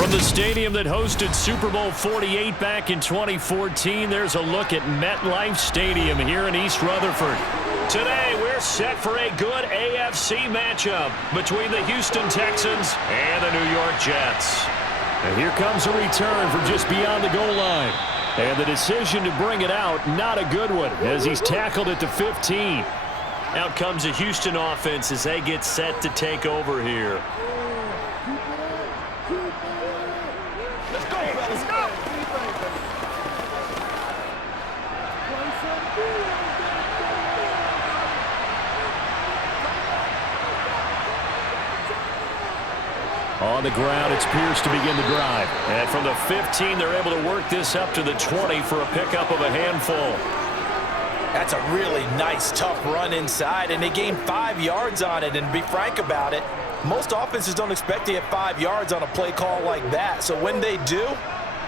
From the stadium that hosted Super Bowl 48 back in 2014, there's a look at MetLife Stadium here in East Rutherford. Today, we're set for a good AFC matchup between the Houston Texans and the New York Jets. And here comes a return from just beyond the goal line. And the decision to bring it out, not a good one, as he's tackled at the 15. Out comes the Houston offense as they get set to take over here. On the ground, it's Pierce to begin the drive. And from the 15, they're able to work this up to the 20 for a pickup of a handful. That's a really nice, tough run inside, and they gained 5 yards on it. And to be frank about it, most offenses don't expect to get 5 yards on a play call like that. So when they do,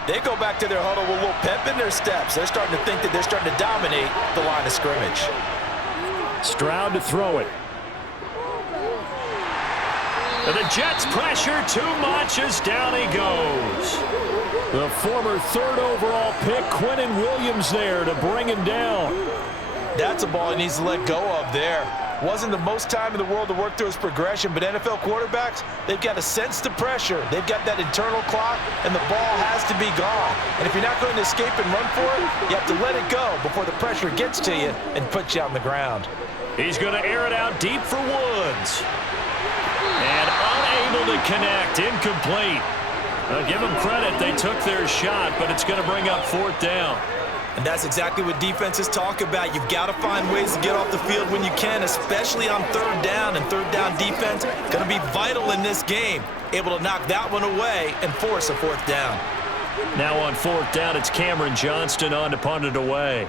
they go back to their huddle with a little pep in their steps. They're starting to think that they're starting to dominate the line of scrimmage. Stroud to throw it. And the Jets pressure too much as down he goes. The former 3rd overall pick, Quinnen Williams, there to bring him down. That's a ball he needs to let go of there. Wasn't the most time in the world to work through his progression, but NFL quarterbacks, they've got to sense the pressure. They've got that internal clock, and the ball has to be gone. And if you're not going to escape and run for it, you have to let it go before the pressure gets to you and puts you on the ground. He's going to air it out deep for Woods. And unable to connect, incomplete. Give them credit, they took their shot, but it's going to bring up 4th down. And that's exactly what defenses talk about. You've got to find ways to get off the field when you can, especially on 3rd down. And 3rd down defense going to be vital in this game. Able to knock that one away and force a 4th down. Now on 4th down, it's Cameron Johnston on to punt it away.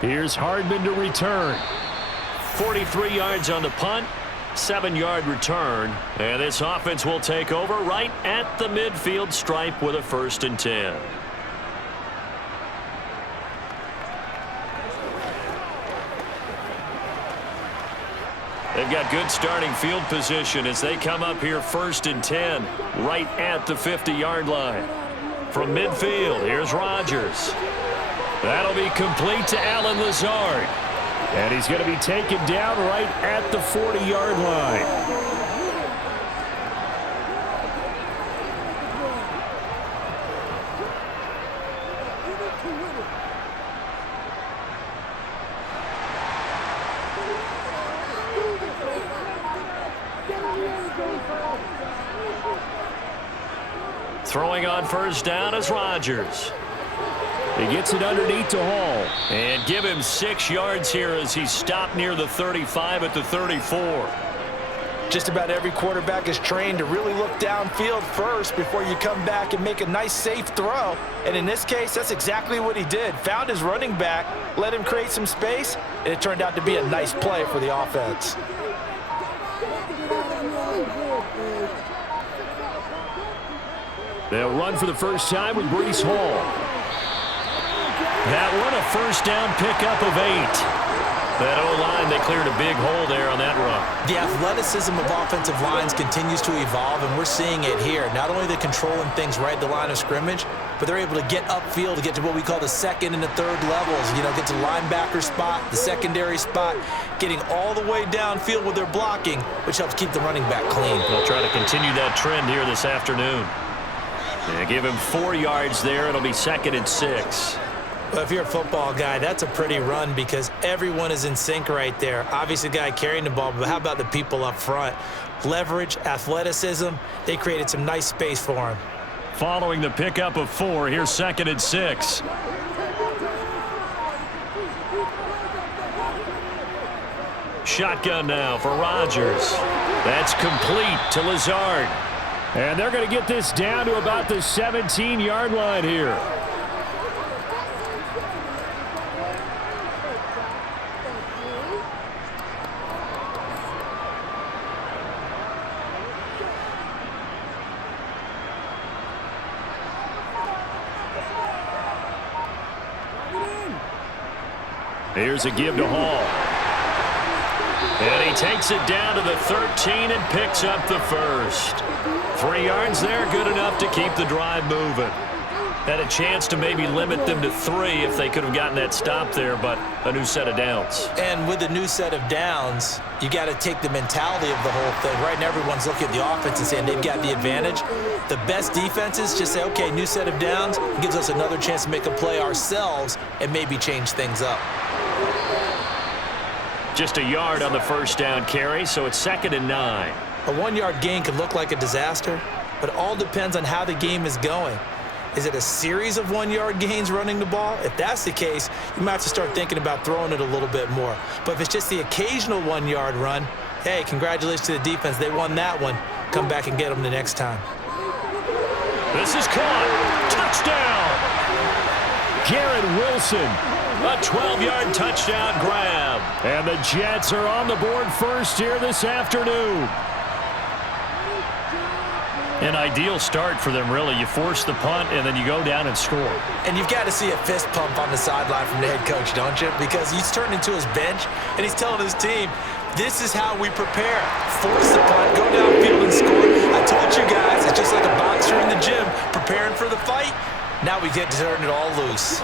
Here's Hardman to return. 43 yards on the punt, 7-yard return, and this offense will take over right at the midfield stripe with a 1st and 10. They've got good starting field position as they come up here 1st and 10, right at the 50-yard line. From midfield, here's Rodgers. That'll be complete to Allen Lazard. And he's going to be taken down right at the 40-yard line. Throwing on 1st down is Rodgers. He gets it underneath to Hall. And give him 6 yards here as he's stopped near the 35 at the 34. Just about every quarterback is trained to really look downfield first before you come back and make a nice, safe throw. And in this case, that's exactly what he did. Found his running back, let him create some space, and it turned out to be a nice play for the offense. They'll run for the first time with Breece Hall. That one a 1st down pickup of 8. That O-line, they cleared a big hole there on that run. The athleticism of offensive lines continues to evolve, and we're seeing it here. Not only are they controlling things right at the line of scrimmage, but they're able to get upfield to get to what we call the 2nd and the 3rd levels. You know, get to the linebacker spot, the secondary spot, getting all the way downfield with their blocking, which helps keep the running back clean. They'll try to continue that trend here this afternoon. They give him 4 yards there. It'll be 2nd and 6. Well, if you're a football guy, that's a pretty run because everyone is in sync right there. Obviously, the guy carrying the ball, but how about the people up front? Leverage, athleticism, they created some nice space for him. Following the pickup of 4, here's 2nd and 6. Shotgun now for Rodgers. That's complete to Lazard. And they're going to get this down to about the 17-yard line here. Here's a give to Hall. And he takes it down to the 13 and picks up the first. 3 yards there, good enough to keep the drive moving. Had a chance to maybe limit them to 3 if they could have gotten that stop there, but a new set of downs. And with a new set of downs, you got to take the mentality of the whole thing. Right now, everyone's looking at the offense and saying they've got the advantage. The best defenses just say, okay, new set of downs. It gives us another chance to make a play ourselves and maybe change things up. Just a yard on the first down carry, so it's 2nd and 9. A 1-yard gain could look like a disaster, but it all depends on how the game is going. Is it a series of 1-yard gains running the ball? If that's the case, you might have to start thinking about throwing it a little bit more. But if it's just the occasional 1-yard run, hey, congratulations to the defense. They won that one. Come back and get them the next time. This is caught. Touchdown. Garrett Wilson. A 12-yard touchdown grab. And the Jets are on the board first here this afternoon. An ideal start for them, really. You force the punt, and then you go down and score. And you've got to see a fist pump on the sideline from the head coach, don't you? Because he's turned into his bench, and he's telling his team, this is how we prepare. Force the punt, go downfield and score. I told you guys, it's just like a boxer in the gym preparing for the fight. Now we get to turn it all loose.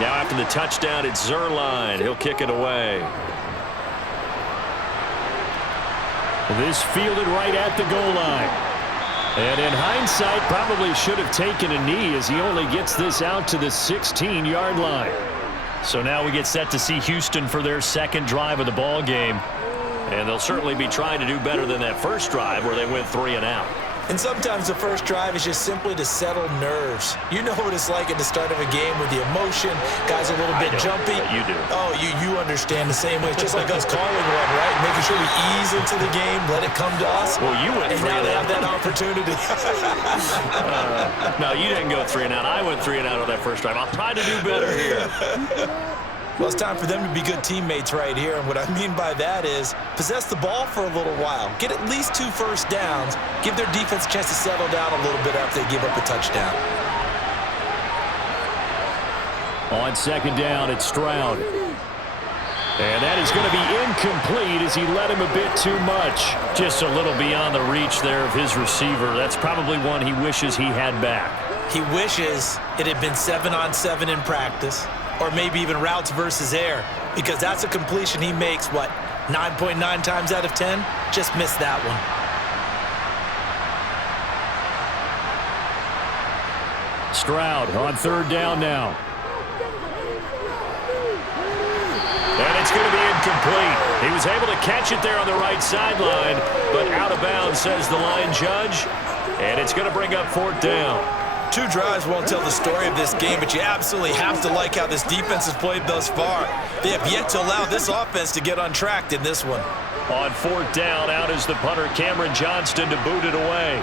Now after the touchdown, it's Zerline. He'll kick it away. This fielded right at the goal line. And in hindsight, probably should have taken a knee as he only gets this out to the 16-yard line. So now we get set to see Houston for their second drive of the ball game. And they'll certainly be trying to do better than that first drive where they went 3 and out. And sometimes the first drive is just simply to settle nerves. You know what it's like at the start of a game with the emotion. Guys are a little bit jumpy. You do. Oh, you understand the same way. It's just like us calling one, right? Making sure we ease into the game, let it come to us. Well, you went 3 and out. And now they have that opportunity. No, you didn't go 3 and out. I went 3 and out on that first drive. I'll try to do better here. Well, it's time for them to be good teammates right here. And what I mean by that is possess the ball for a little while. Get at least 2 first downs. Give their defense a chance to settle down a little bit after they give up a touchdown. On 2nd down, it's Stroud. And that is going to be incomplete as he let him a bit too much. Just a little beyond the reach there of his receiver. That's probably one he wishes he had back. He wishes it had been 7-on-7 in practice, or maybe even routes versus air, because that's a completion he makes, 9.9 times out of 10? Just missed that one. Stroud on 3rd down now. And it's going to be incomplete. He was able to catch it there on the right sideline, but out of bounds, says the line judge. And it's going to bring up 4th down. 2 drives won't tell the story of this game, but you absolutely have to like how this defense has played thus far. They have yet to allow this offense to get untracked in this one. On 4th down, out is the punter, Cameron Johnston, to boot it away.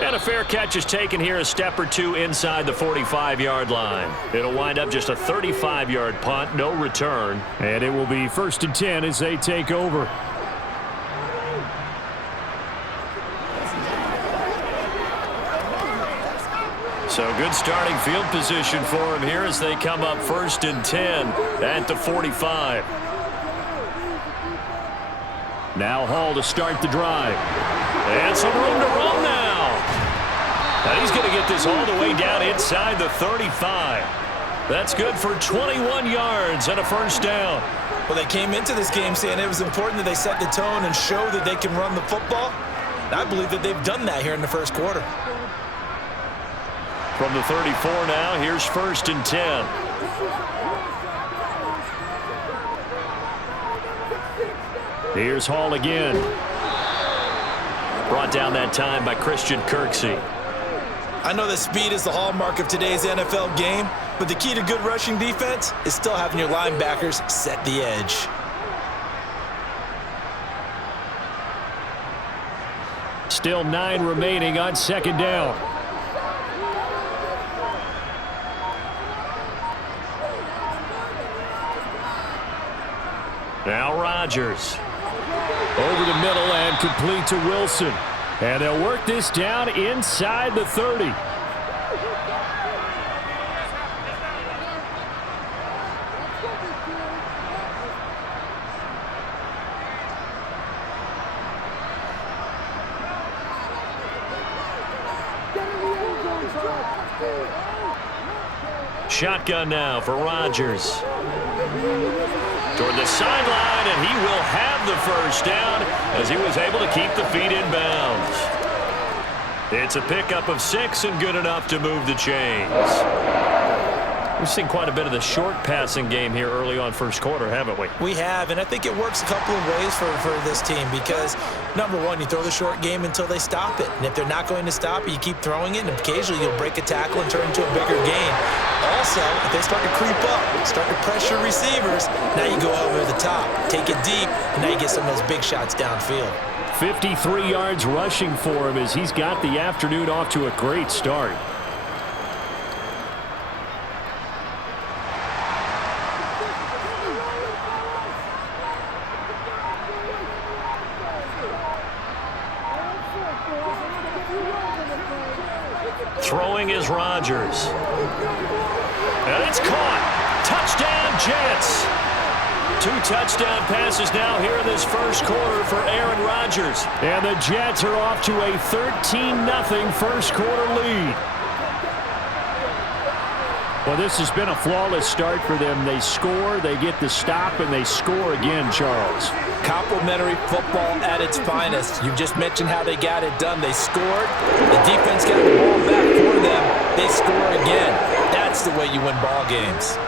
And a fair catch is taken here, a step or 2 inside the 45-yard line. It'll wind up just a 35-yard punt, no return. And it will be 1st and 10 as they take over. So good starting field position for him here as they come up 1st and 10 at the 45. Now Hall to start the drive. And some room to run now. And he's going to get this all the way down inside the 35. That's good for 21 yards and a 1st down. Well, they came into this game saying it was important that they set the tone and show that they can run the football. And I believe that they've done that here in the first quarter. From the 34 now, here's 1st and 10. Here's Hall again. Brought down that time by Christian Kirksey. I know that speed is the hallmark of today's NFL game, but the key to good rushing defense is still having your linebackers set the edge. Still 9 remaining on second down. Now Rodgers. Over the middle and complete to Wilson. And they'll work this down inside the 30. Shotgun now for Rodgers. Toward the sideline, and he will have the first down as he was able to keep the feet in bounds. It's a pickup of 6 and good enough to move the chains. We've seen quite a bit of the short passing game here early on first quarter, haven't we? We have, and I think it works a couple of ways for this team because, number one, you throw the short game until they stop it. And if they're not going to stop it, you keep throwing it, and occasionally you'll break a tackle and turn into a bigger gain. Also, if they start to creep up, start to pressure receivers, now you go over the top, take it deep, and now you get some of those big shots downfield. 53 yards rushing for him as he's got the afternoon off to a great start. Throwing is Rodgers. And it's caught. Touchdown, Jets. 2 touchdown passes now here in this first quarter for Aaron Rodgers. And the Jets are off to a 13-0 first quarter lead. Well, this has been a flawless start for them. They score, they get the stop, and they score again, Charles. Complimentary football at its finest. You just mentioned how they got it done. They scored. The defense got the ball back for them. They score again. That's the way you win ball games.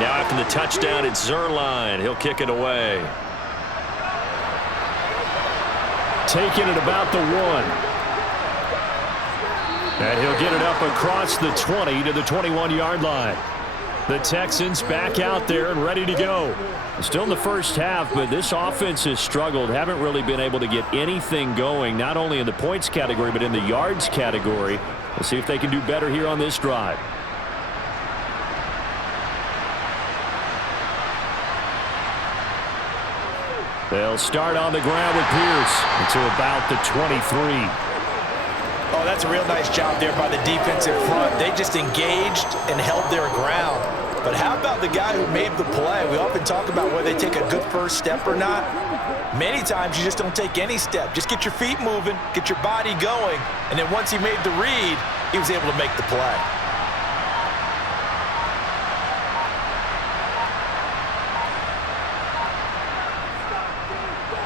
Now after the touchdown, it's Zerline. He'll kick it away. Taking it about the 1. And he'll get it up across the 20 to the 21-yard line. The Texans back out there and ready to go. Still in the first half, but this offense has struggled. Haven't really been able to get anything going, not only in the points category, but in the yards category. We'll see if they can do better here on this drive. They'll start on the ground with Pierce until about the 23. Oh, that's a real nice job there by the defensive front. They just engaged and held their ground. But how about the guy who made the play? We often talk about whether they take a good first step or not. Many times you just don't take any step. Just get your feet moving, get your body going, and then once he made the read, he was able to make the play.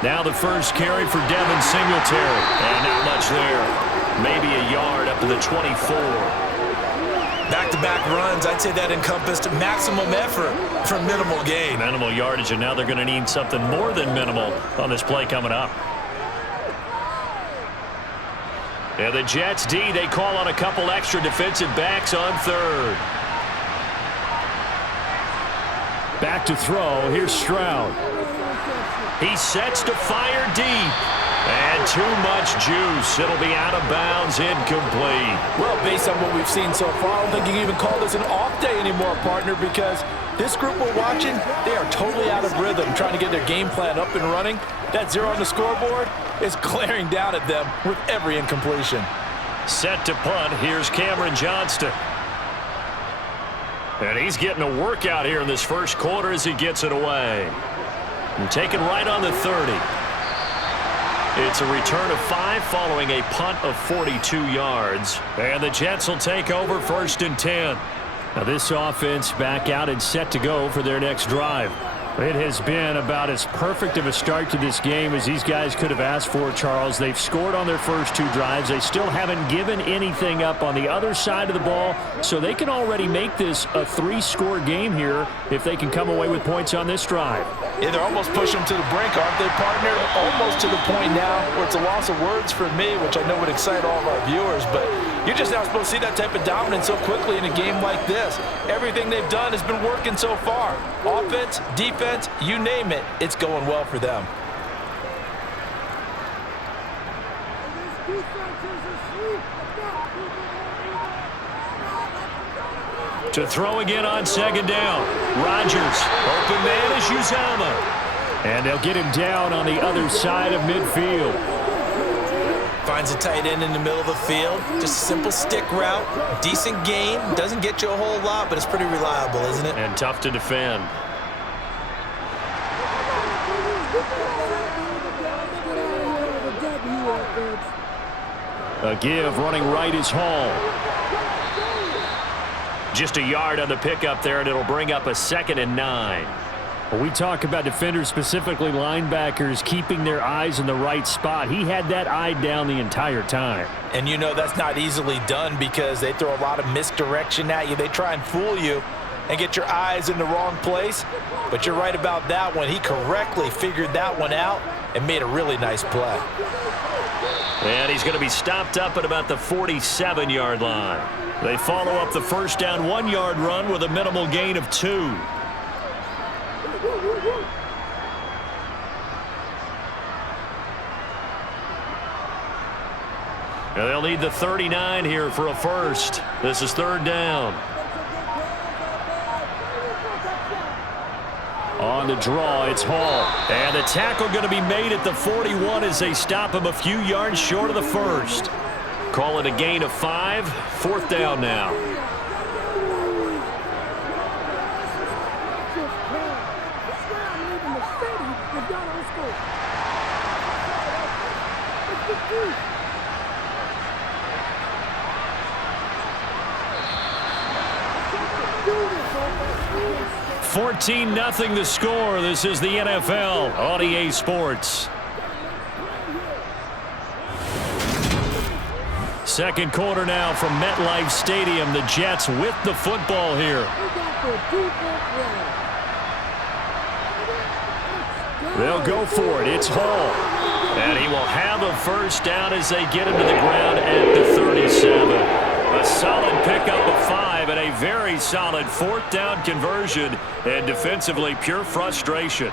Now the first carry for Devin Singletary. And not much there. Maybe a yard up to the 24. Back-to-back runs, I'd say that encompassed maximum effort for minimal gain. Minimal yardage, and now they're going to need something more than minimal on this play coming up. And the Jets D, they call on a couple extra defensive backs on third. Back to throw. Here's Stroud. He sets to fire deep. And too much juice. It'll be out of bounds, incomplete. Well, based on what we've seen so far, I don't think you can even call this an off day anymore, partner, because this group we're watching, they are totally out of rhythm, trying to get their game plan up and running. That 0 on the scoreboard is glaring down at them with every incompletion. Set to punt. Here's Cameron Johnston. And he's getting a workout here in this first quarter as he gets it away. And taken right on the 30. It's a return of 5 following a punt of 42 yards. And the Jets will take over 1st and 10. Now this offense back out and set to go for their next drive. It has been about as perfect of a start to this game as these guys could have asked for, Charles. They've scored on their first 2 drives. They still haven't given anything up on the other side of the ball, so they can already make this a 3-score game here if they can come away with points on this drive. Yeah, they're almost pushing them to the brink, aren't they, partner? Almost to the point now where it's a loss of words for me, which I know would excite all of our viewers, but you're just not supposed to see that type of dominance so quickly in a game like this. Everything they've done has been working so far. Offense, defense, you name it, it's going well for them. To throw again on 2nd down. Rodgers. Open man is Uzama. And they'll get him down on the other side of midfield. Finds a tight end in the middle of the field. Just a simple stick route. Decent gain. Doesn't get you a whole lot, but it's pretty reliable, isn't it? And tough to defend. A give running right is Hall. Just a yard on the pickup there, and it'll bring up a 2nd and 9. When we talk about defenders, specifically linebackers, keeping their eyes in the right spot, he had that eye down the entire time. And you know that's not easily done because they throw a lot of misdirection at you. They try and fool you and get your eyes in the wrong place. But you're right about that one. He correctly figured that one out and made a really nice play. And he's going to be stopped up at about the 47-yard line. They follow up the first down 1-yard run with a minimal gain of 2. Now they'll need the 39 here for a first. This is 3rd down. On the draw, it's Hall. And the tackle going to be made at the 41 as they stop him a few yards short of the first. Call it a gain of 5. 4th down now. $14-0 the score. This is the NFL on EA Sports. Second quarter now from MetLife Stadium. The Jets with the football here. They'll go for it. It's Hall. And he will have a first down as they get him to the ground at the 37. A solid pickup of 5 and a very solid 4th down conversion. And defensively, pure frustration.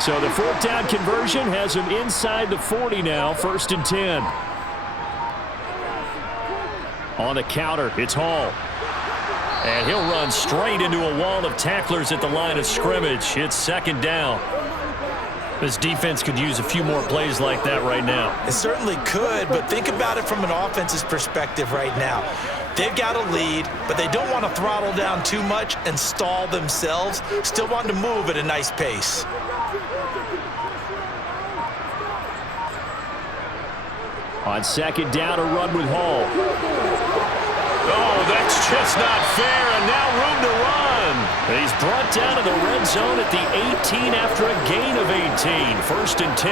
So the 4th down conversion has him inside the 40 now, 1st and 10. On the counter, it's Hall. And he'll run straight into a wall of tacklers at the line of scrimmage. It's 2nd down. This defense could use a few more plays like that right now. It certainly could, but think about it from an offense's perspective right now. They've got a lead, but they don't want to throttle down too much and stall themselves. Still want to move at a nice pace. On 2nd down, a run with Hall. Oh, that's just not fair, and now room to run. He's brought down to the red zone at the 18 after a gain of 18. 1st and 10.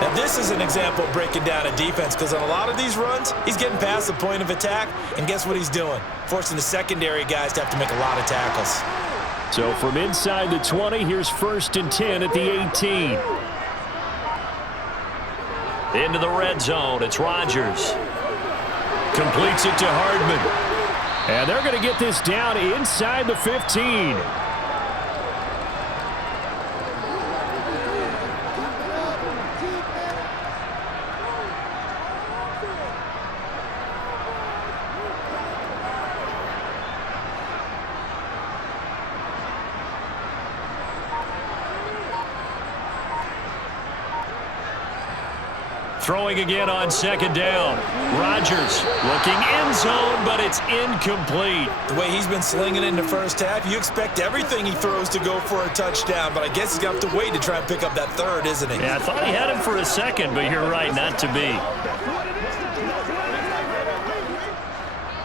Now, this is an example of breaking down a defense because on a lot of these runs, he's getting past the point of attack, and guess what he's doing? Forcing the secondary guys to have to make a lot of tackles. So from inside the 20, here's 1st and 10 at the 18. Into the red zone, it's Rodgers. Completes it to Hardman. And they're going to get this down inside the 15. Throwing again on second down. Rodgers looking end zone, but it's incomplete. The way he's been slinging in the first half, you expect everything he throws to go for a touchdown, but I guess he's going to have to wait to try and pick up that third, isn't he? Yeah, I thought he had him for a second, but you're right, not to be.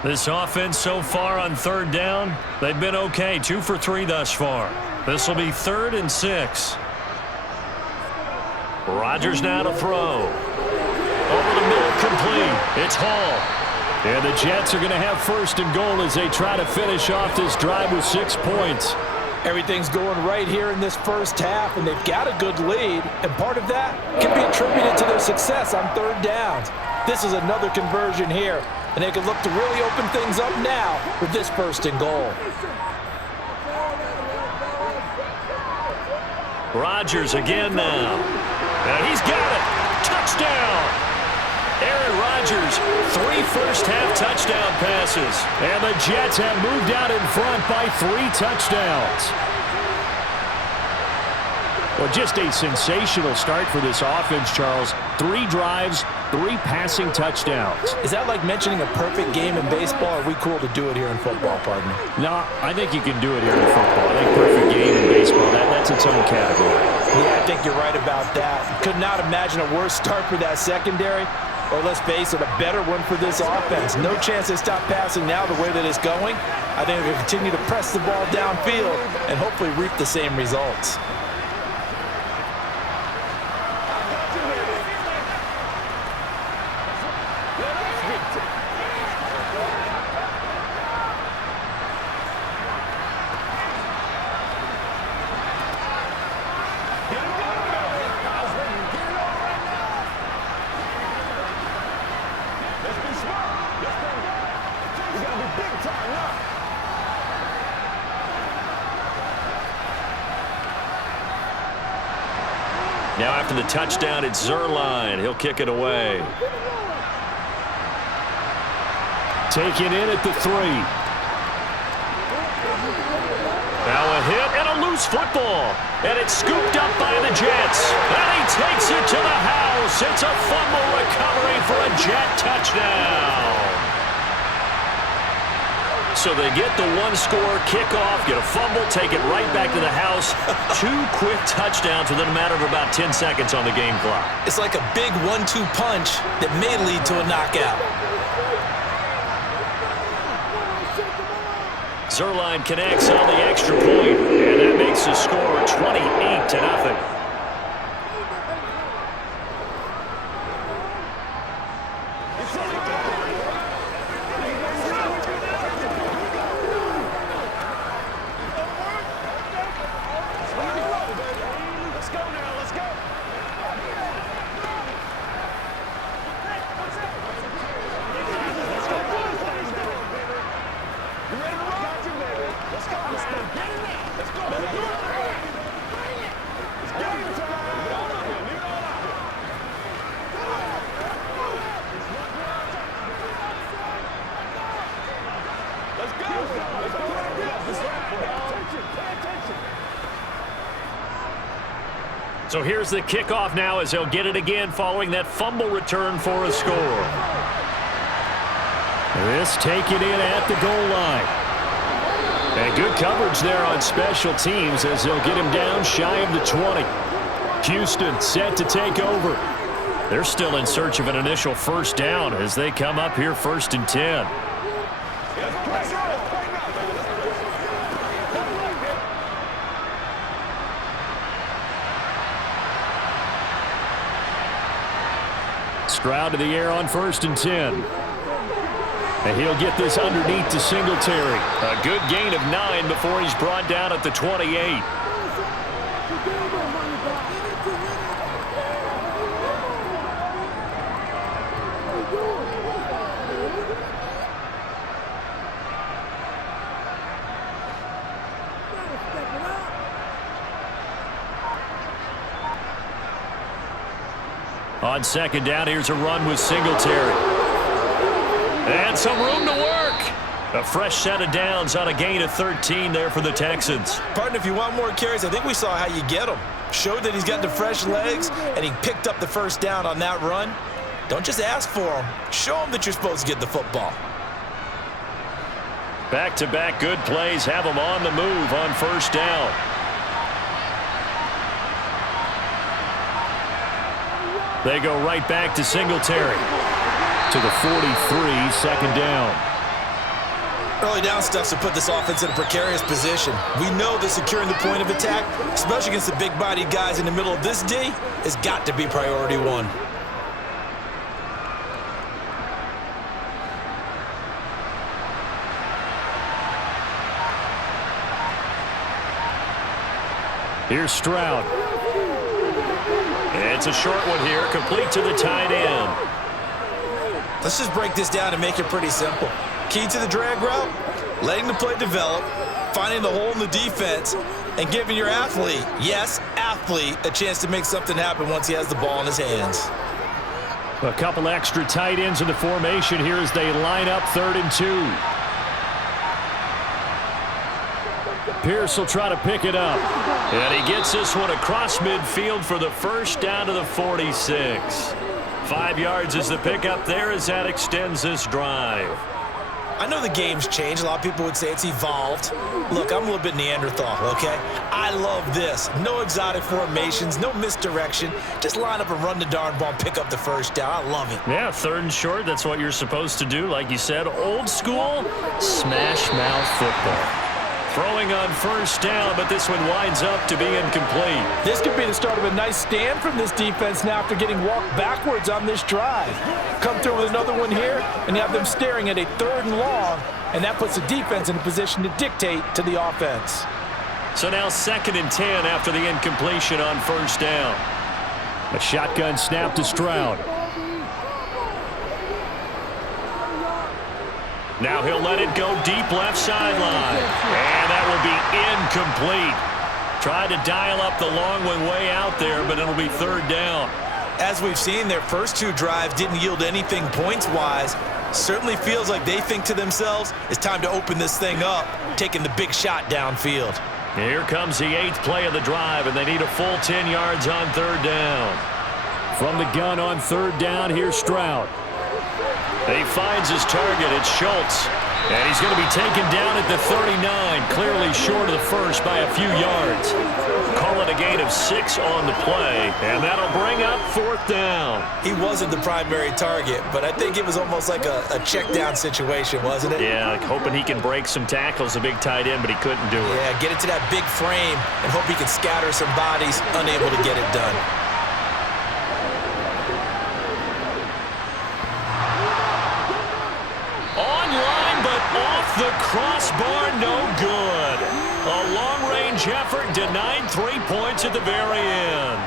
This offense so far on third down, they've been okay. 2 for 3 thus far. This will be 3rd and 6. Rodgers now to throw. Over the middle, complete. It's Hall. And the Jets are going to have 1st and goal as they try to finish off this drive with 6 points. Everything's going right here in this first half, and they've got a good lead, and part of that can be attributed to their success on third downs. This is another conversion here, and they can look to really open things up now with this 1st and goal. Rodgers again now. And he's got it. Touchdown. Aaron Rodgers, 3 first-half touchdown passes. And the Jets have moved out in front by 3 touchdowns. Well, just a sensational start for this offense, Charles. 3 drives, 3 passing touchdowns. Is that like mentioning a perfect game in baseball, or are we cool to do it here in football, partner? No, I think you can do it here in football. I think perfect game in baseball, that's its own category. Yeah, I think you're right about that. Could not imagine a worse start for that secondary, or let's face it, a better one for this offense. No chance they stop passing now the way that it's going. I think they'll continue to press the ball downfield and hopefully reap the same results. Now after the touchdown, it's Zerline. He'll kick it away. Taken in at the 3. Now a hit and a loose football. And it's scooped up by the Jets. And he takes it to the house. It's a fumble recovery for a Jet touchdown. So they get the 1-score kickoff, get a fumble, take it right back to the house. 2 quick touchdowns within a matter of about 10 seconds on the game clock. It's like a big 1-2 punch that may lead to a knockout. Zerline connects on the extra point, and that makes the score 28-0. So here's the kickoff now as they'll get it again following that fumble return for a score. This taken in at the goal line. And good coverage there on special teams as they'll get him down shy of the 20. Houston set to take over. They're still in search of an initial 1st down as they come up here 1st and 10. Stroud to the air on 1st and 10. And he'll get this underneath to Singletary. A good gain of 9 before he's brought down at the 28. On 2nd down, here's a run with Singletary. And some room to work. A fresh set of downs on a gain of 13 there for the Texans. Partner, if you want more carries, I think we saw how you get them. showed that he's got the fresh legs, and he picked up the first down on that run. Don't just ask for him. Show him that you're supposed to get the football. Back-to-back good plays have him on the move on first down. They go right back to Singletary. To the 43, second down. Early down stuff to put this offense in a precarious position. We know that securing the point of attack, especially against the big-bodied guys in the middle of this D, has got to be priority one. Here's Stroud. It's a short one here, complete to the tight end. Let's just break this down and make it pretty simple. Key to the drag route, letting the play develop, finding the hole in the defense, and giving your athlete, yes, athlete, a chance to make something happen once he has the ball in his hands. A couple extra tight ends in the formation here as they line up 3rd and 2. Pierce will try to pick it up. And he gets this one across midfield for the first down to the 46. 5 yards is the pickup there as that extends this drive. I know the game's changed. A lot of people would say it's evolved. Look, I'm a little bit Neanderthal, okay? I love this. No exotic formations, no misdirection. Just line up and run the darn ball and pick up the first down. I love it. Yeah, 3rd and short, that's what you're supposed to do. Like you said, old school, smash mouth football. Throwing on first down, but this one winds up to be incomplete. This could be the start of a nice stand from this defense now after getting walked backwards on this drive. Come through with another one here, and you have them staring at a 3rd and long, and that puts the defense in a position to dictate to the offense. So now 2nd and 10 after the incompletion on first down. A shotgun snap to Stroud. Now he'll let it go deep left sideline. And that will be incomplete. Tried to dial up the long one way out there, but it'll be 3rd down. As we've seen, their first 2 drives didn't yield anything points-wise. Certainly feels like they think to themselves, it's time to open this thing up, taking the big shot downfield. Here comes the 8th play of the drive, and they need a full 10 yards on 3rd down. From the gun on 3rd down, here's Stroud. He finds his target. It's Schultz. And he's going to be taken down at the 39, clearly short of the first by a few yards. Call it a gain of 6 on the play, and that'll bring up 4th down. He wasn't the primary target, but I think it was almost like a check down situation, wasn't it? Yeah, like hoping he can break some tackles, a big tight end, but he couldn't do it. Yeah, get it to that big frame and hope he can scatter some bodies, unable to get it done. The crossbar, no good. A long-range effort denied 3 points at the very end.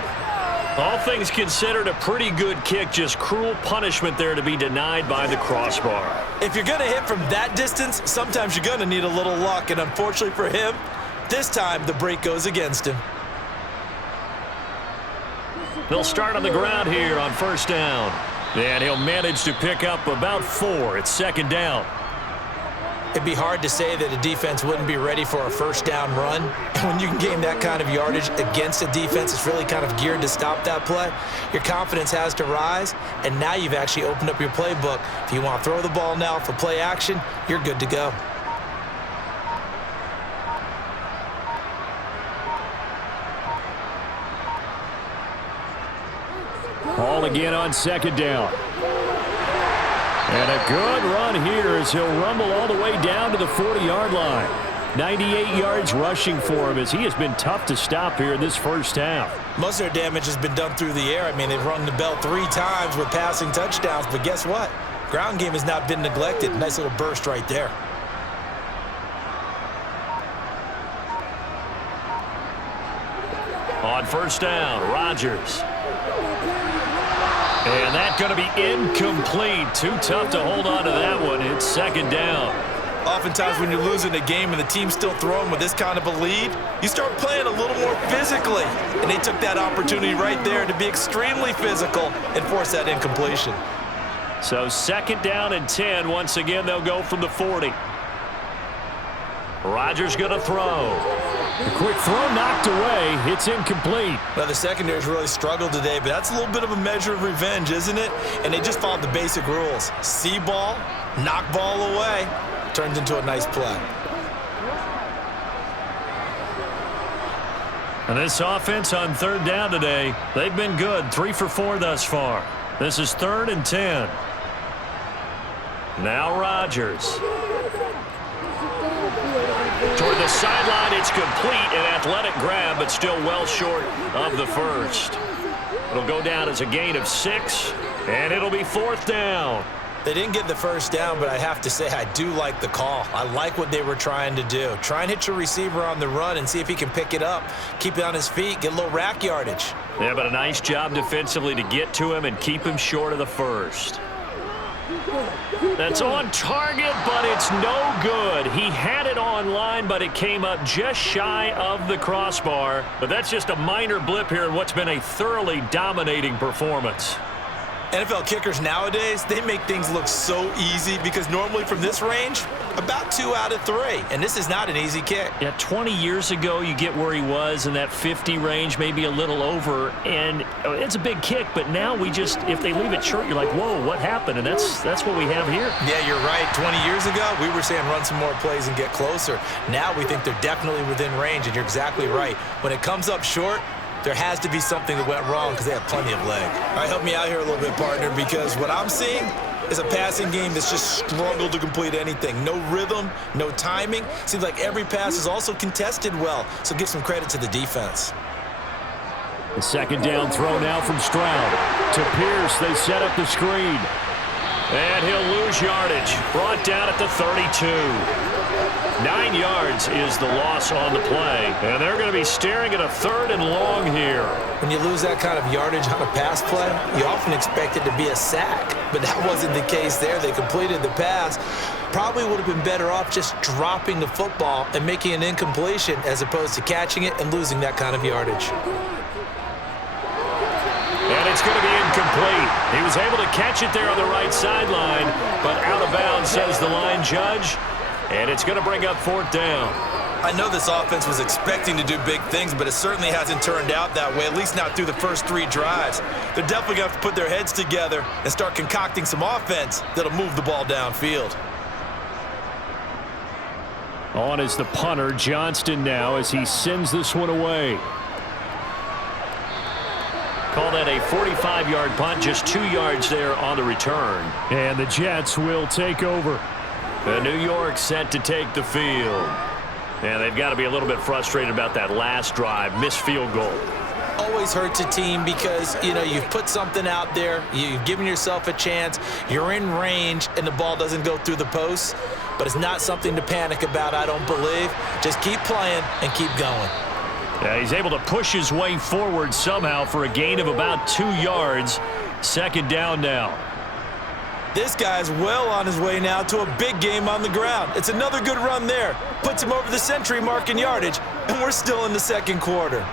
All things considered, a pretty good kick, just cruel punishment there to be denied by the crossbar. If you're going to hit from that distance, sometimes you're going to need a little luck, and unfortunately for him, this time the break goes against him. They'll start on the ground here on first down. And he'll manage to pick up about 4. It's 2nd down. It'd be hard to say that a defense wouldn't be ready for a first down run. And when you can gain that kind of yardage against a defense that's really kind of geared to stop that play, your confidence has to rise, and now you've actually opened up your playbook. If you want to throw the ball now for play action, you're good to go. Ball again on 2nd down. And a good run here as he'll rumble all the way down to the 40-yard line. 98 yards rushing for him as he has been tough to stop here in this first half. Most of their damage has been done through the air. I mean, they've rung the bell 3 times with passing touchdowns, but guess what? Ground game has not been neglected. Nice little burst right there. On first down, Rodgers. And that's going to be incomplete. Too tough to hold on to that one. It's 2nd down. Oftentimes when you're losing a game and the team's still throwing with this kind of a lead, you start playing a little more physically. And they took that opportunity right there to be extremely physical and force that incompletion. So 2nd down and 10. Once again, they'll go from the 40. Rodgers going to throw. The quick throw knocked away. It's incomplete. Now, the secondary's really struggled today, but that's a little bit of a measure of revenge, isn't it? And they just followed the basic rules. See ball, knock ball away. Turns into a nice play. And this offense on third down today, they've been good. 3 for 4 thus far. This is 3rd and 10. Now Rodgers. Toward the sideline, it's complete. An athletic grab, but still well short of the first. It'll go down as a gain of 6, and it'll be 4th down. They didn't get the first down, but I have to say I do like the call. I like what they were trying to do. Try and hit your receiver on the run and see if he can pick it up, keep it on his feet, get a little rack yardage. Yeah, but a nice job defensively to get to him and keep him short of the first. That's on target, but it's no good. He had it on line, but it came up just shy of the crossbar. But that's just a minor blip here in what's been a thoroughly dominating performance. NFL kickers nowadays, they make things look so easy because normally from this range, about 2 out of 3. And this is not an easy kick. Yeah, 20 years ago, you get where he was in that 50 range, maybe a little over, and it's a big kick. But now we just, if they leave it short, you're like, whoa, what happened? And that's what we have here. Yeah, you're right. 20 years ago, we were saying run some more plays and get closer. Now we think they're definitely within range, and you're exactly right. When it comes up short, there has to be something that went wrong because they have plenty of leg. All right, help me out here a little bit, partner, because what I'm seeing is a passing game that's just struggled to complete anything. No rhythm, no timing. Seems like every pass is also contested well, so give some credit to the defense. The second down throw now from Stroud. To Pierce, they set up the screen. And he'll lose yardage. Brought down at the 32. 9 yards is the loss on the play. And they're going to be staring at a 3rd and long here. When you lose that kind of yardage on a pass play, you often expect it to be a sack. But that wasn't the case there. They completed the pass. Probably would have been better off just dropping the football and making an incompletion as opposed to catching it and losing that kind of yardage. And it's going to be incomplete. He was able to catch it there on the right sideline, but out of bounds, says the line judge. And it's going to bring up 4th down. I know this offense was expecting to do big things, but it certainly hasn't turned out that way, at least not through the first 3 drives. They're definitely going to have to put their heads together and start concocting some offense that'll move the ball downfield. On is the punter, Johnston, now as he sends this one away. Call that a 45-yard punt, just 2 yards there on the return. And the Jets will take over. The New York set to take the field. And they've got to be a little bit frustrated about that last drive, missed field goal. Always hurts a team because, you've put something out there, you've given yourself a chance, you're in range, and the ball doesn't go through the posts. But it's not something to panic about, I don't believe. Just keep playing and keep going. Yeah, he's able to push his way forward somehow for a gain of about 2 yards. 2nd down now. This guy's well on his way now to a big game on the ground. It's another good run there. Puts him over the century mark in yardage, and we're still in the 2nd quarter.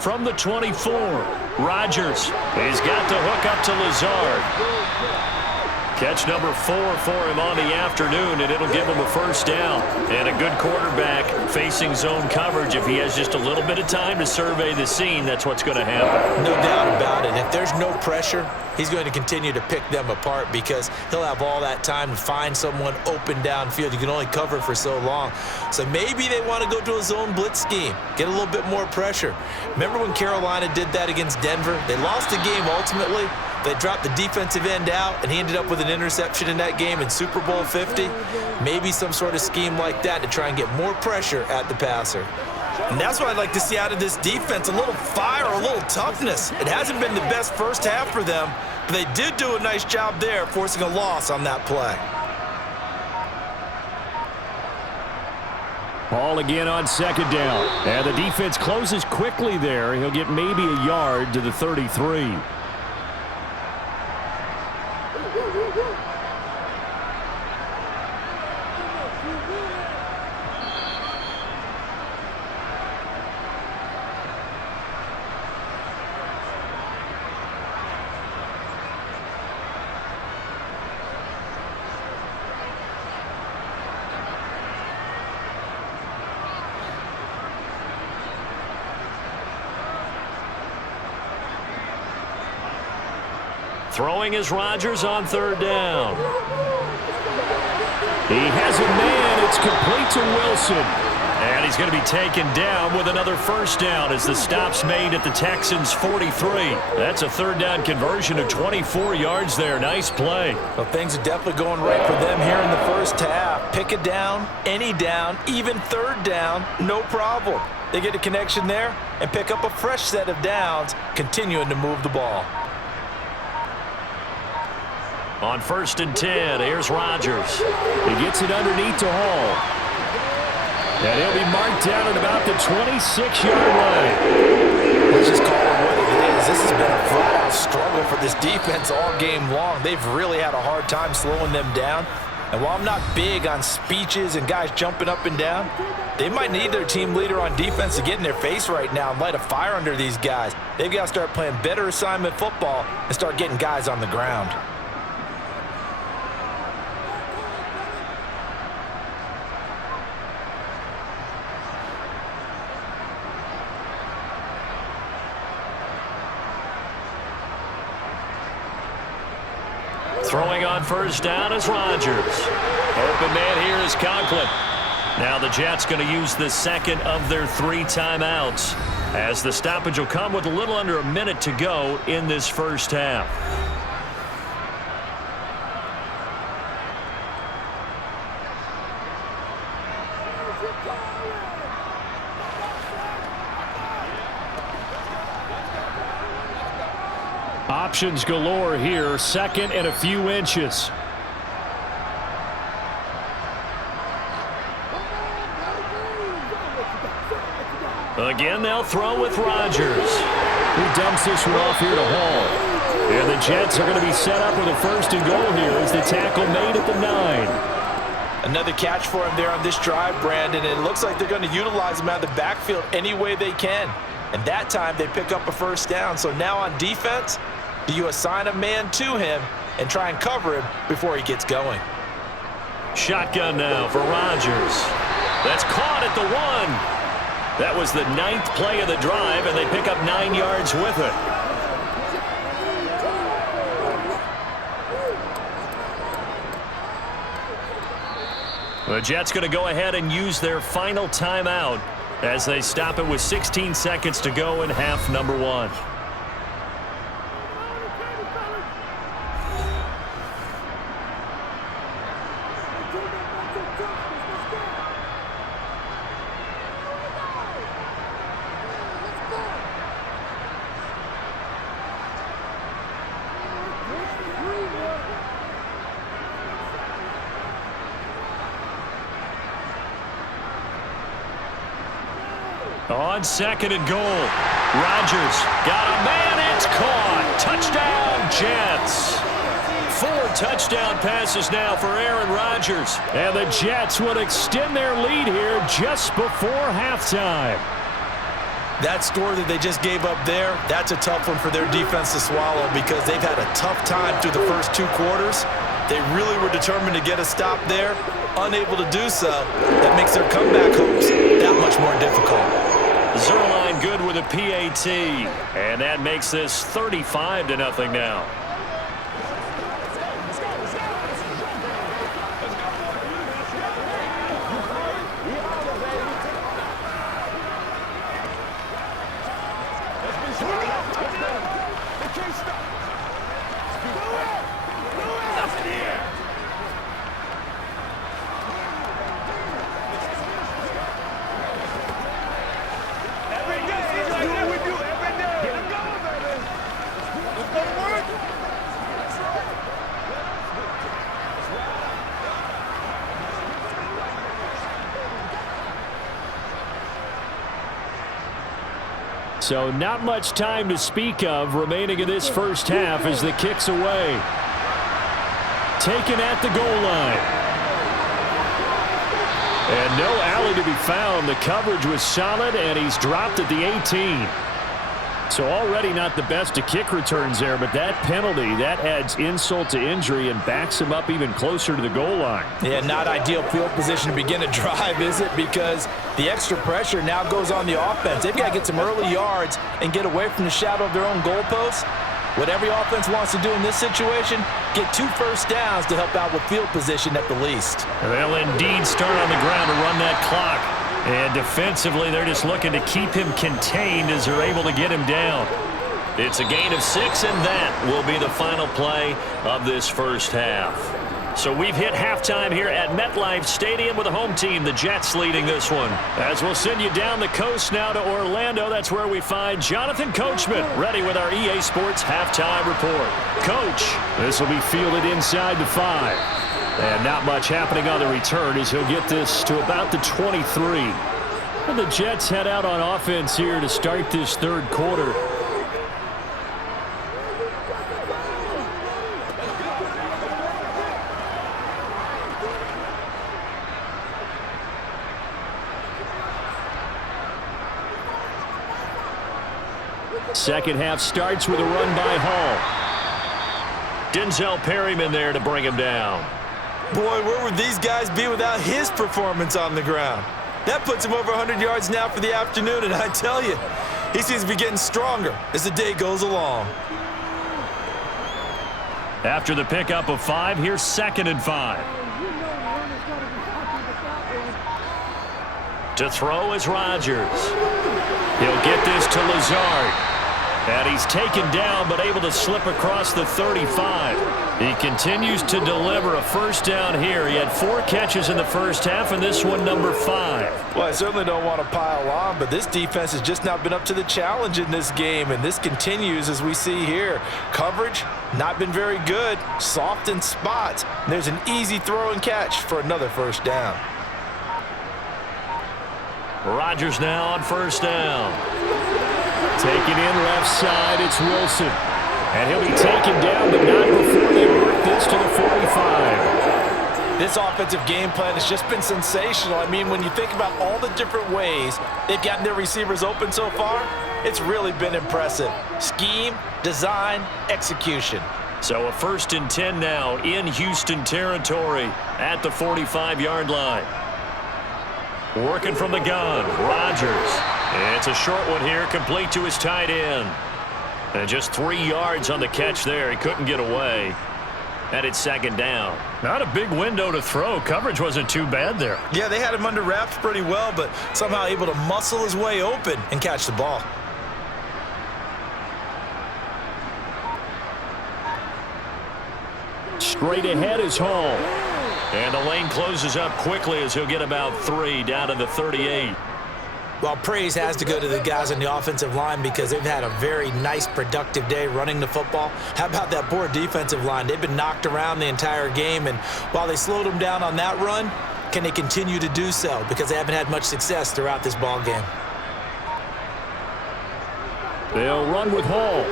From the 24, Rodgers. He's got the hook up to Lazard. Catch number 4 for him on the afternoon, and it'll give him a 1st down. And a good quarterback facing zone coverage. If he has just a little bit of time to survey the scene, that's what's going to happen. No doubt about it. If there's no pressure, he's going to continue to pick them apart because he'll have all that time to find someone open downfield. You can only cover for so long. So maybe they want to go to a zone blitz scheme, get a little bit more pressure. Remember when Carolina did that against Denver? They lost the game ultimately. They dropped the defensive end out, and he ended up with an interception in that game in Super Bowl 50. Maybe some sort of scheme like that to try and get more pressure at the passer. And that's what I'd like to see out of this defense, a little fire, a little toughness. It hasn't been the best first half for them, but they did do a nice job there, forcing a loss on that play. Ball again on 2nd down. And the defense closes quickly there. He'll get maybe a yard to the 33. Throwing is Rodgers on third down. He has a man. It's complete to Wilson. And he's going to be taken down with another first down as the stop's made at the Texans' 43. That's a third down conversion of 24 yards there. Nice play. Well, things are definitely going right for them here in the first half. Pick a down, any down, even third down, no problem. They get a connection there and pick up a fresh set of downs, continuing to move the ball. On 1st and 10, here's Rodgers. He gets it underneath to Hall. And he'll be marked down at about the 26-yard line. Let's just call it what it is. This has been a flat-out struggle for this defense all game long. They've really had a hard time slowing them down. And while I'm not big on speeches and guys jumping up and down, they might need their team leader on defense to get in their face right now and light a fire under these guys. They've got to start playing better assignment football and start getting guys on the ground. Throwing on first down is Rodgers. Open man here is Conklin. Now the Jets going to use the second of their 3 timeouts, as the stoppage will come with a little under a minute to go in this first half. Options galore here. Second and a few inches. Again, they'll throw with Rodgers. He dumps this one off here to Hall. And the Jets are going to be set up with a 1st and goal here as the tackle made at the 9. Another catch for him there on this drive, Brandon. And it looks like they're going to utilize him out of the backfield any way they can. And that time they pick up a first down. So now on defense, do you assign a man to him and try and cover him before he gets going? Shotgun now for Rodgers. That's caught at the 1. That was the 9th play of the drive, and they pick up 9 yards with it. The Jets going to go ahead and use their final timeout as they stop it with 16 seconds to go in half number 1. On 2nd and goal, Rodgers got a man. It's caught. Touchdown, Jets. 4 touchdown passes now for Aaron Rodgers. And the Jets would extend their lead here just before halftime. That score that they just gave up there, that's a tough one for their defense to swallow because they've had a tough time through the first 2 quarters. They really were determined to get a stop there, unable to do so. That makes their comeback hopes that much more difficult. Zerline good with a PAT, and that makes this 35-0 now. So not much time to speak of remaining in this first half as the kick's away. Taken at the goal line. And no alley to be found. The coverage was solid, and he's dropped at the 18. So already not the best of kick returns there, but that penalty, that adds insult to injury and backs him up even closer to the goal line. Yeah, not ideal field position to begin a drive, is it? Because the extra pressure now goes on the offense. They've got to get some early yards and get away from the shadow of their own goalposts. What every offense wants to do in this situation, get 2 first downs to help out with field position at the least. They'll indeed start on the ground to run that clock. And defensively, they're just looking to keep him contained as they're able to get him down. It's a gain of 6, and that will be the final play of this first half. So we've hit halftime here at MetLife Stadium with the home team, the Jets, leading this one. As we'll send you down the coast now to Orlando, that's where we find Jonathan Coachman, ready with our EA Sports halftime report. Coach, this will be fielded inside the 5. And not much happening on the return as he'll get this to about the 23. And the Jets head out on offense here to start this third quarter. Second half starts with a run by Hall. Denzel Perryman there to bring him down. Boy, where would these guys be without his performance on the ground? That puts him over 100 yards now for the afternoon, and I tell you, he seems to be getting stronger as the day goes along. After the pickup of 5, here's 2nd and 5. To throw is Rodgers. He'll get this to Lazard. And he's taken down but able to slip across the 35. He continues to deliver a first down here. He had 4 catches in the first half, and this one number 5. Well, I certainly don't want to pile on, but this defense has just not been up to the challenge in this game, and this continues as we see here. Coverage, not been very good, soft in spots. And there's an easy throw and catch for another first down. Rodgers now on first down. Taking in left side, it's Wilson. And he'll be taken down, but not before they work this to the 45. This offensive game plan has just been sensational. I mean, when you think about all the different ways they've gotten their receivers open so far, it's really been impressive. Scheme, design, execution. So a 1st and 10 now in Houston territory at the 45-yard line. Working from the gun, Rodgers. It's a short one here, complete to his tight end. And just 3 yards on the catch there. He couldn't get away. And it's 2nd down. Not a big window to throw. Coverage wasn't too bad there. Yeah, they had him under wraps pretty well, but somehow able to muscle his way open and catch the ball. Straight ahead is Hall. And the lane closes up quickly as he'll get about 3 down to the 38. Well, praise has to go to the guys on the offensive line because they've had a very nice, productive day running the football. How about that poor defensive line? They've been knocked around the entire game, and while they slowed them down on that run, can they continue to do so? Because they haven't had much success throughout this ball game. They'll run with Hall.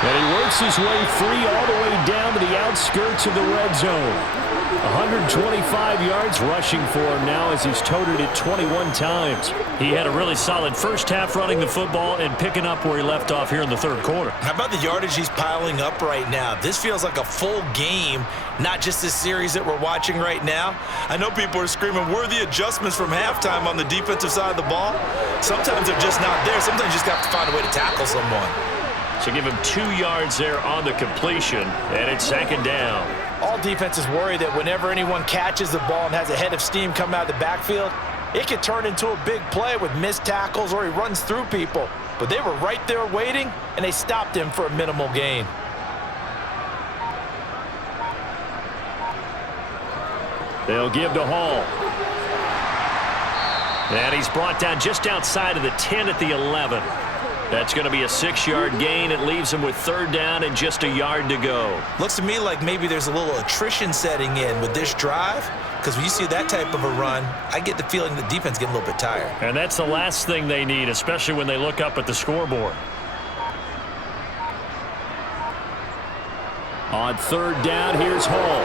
And he works his way free all the way down to the outskirts of the red zone. 125 yards rushing for him now as he's toted it 21 times. He had a really solid first half running the football and picking up where he left off here in the third quarter. How about the yardage he's piling up right now? This feels like a full game, not just this series that we're watching right now. I know people are screaming, where are the adjustments from halftime on the defensive side of the ball? Sometimes they're just not there. Sometimes you just have to find a way to tackle someone. So give him 2 yards there on the completion, and it's 2nd down. All defenses worry that whenever anyone catches the ball and has a head of steam come out of the backfield, it could turn into a big play with missed tackles or he runs through people. But they were right there waiting, and they stopped him for a minimal gain. They'll give to Hall. And he's brought down just outside of the 10 at the 11. That's going to be a 6-yard gain. It leaves him with 3rd down and just a yard to go. Looks to me like maybe there's a little attrition setting in with this drive, because when you see that type of a run, I get the feeling the defense getting a little bit tired. And that's the last thing they need, especially when they look up at the scoreboard. On 3rd down, here's Hall.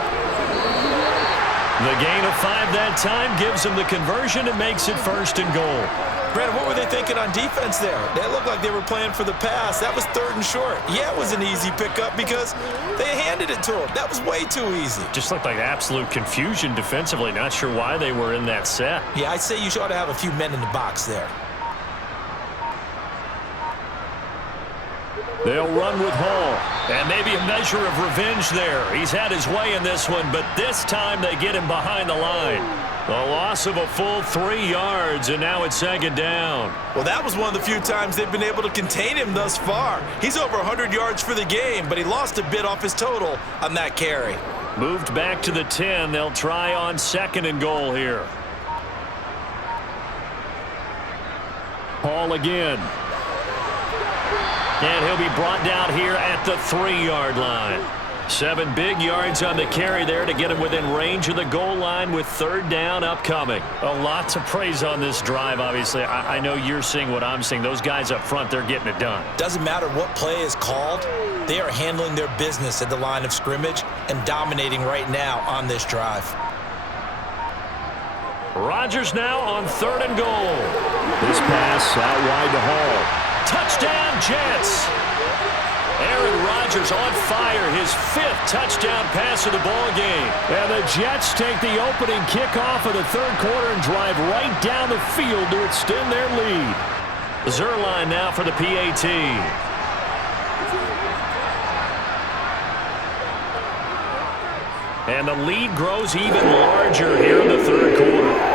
The gain of 5 that time gives him the conversion and makes it 1st and goal. Brandon, what were they thinking on defense there? That looked like they were playing for the pass. That was 3rd and short. Yeah, it was an easy pickup because they handed it to him. That was way too easy. Just looked like absolute confusion defensively. Not sure why they were in that set. Yeah, I'd say you ought to have a few men in the box there. They'll run with Hall. And maybe a measure of revenge there. He's had his way in this one, but this time they get him behind the line. The loss of a full 3 yards, and now it's second down. Well, that was one of the few times they've been able to contain him thus far. He's over 100 yards for the game, but he lost a bit off his total on that carry. Moved back to the 10. They'll try on 2nd and goal here. Hall again. And he'll be brought down here at the 3-yard line. 7 big yards on the carry there to get him within range of the goal line with 3rd down upcoming. A lot to praise on this drive, obviously. I know you're seeing what I'm seeing. Those guys up front, they're getting it done. Doesn't matter what play is called. They are handling their business at the line of scrimmage and dominating right now on this drive. Rodgers now on 3rd and goal. This pass out wide to Hall. Touchdown, Jets! Aaron Rodgers on fire, his 5th touchdown pass of the ball game. And the Jets take the opening kickoff of the 3rd quarter and drive right down the field to extend their lead. Zuerlein now for the PAT. And the lead grows even larger here in the 3rd quarter.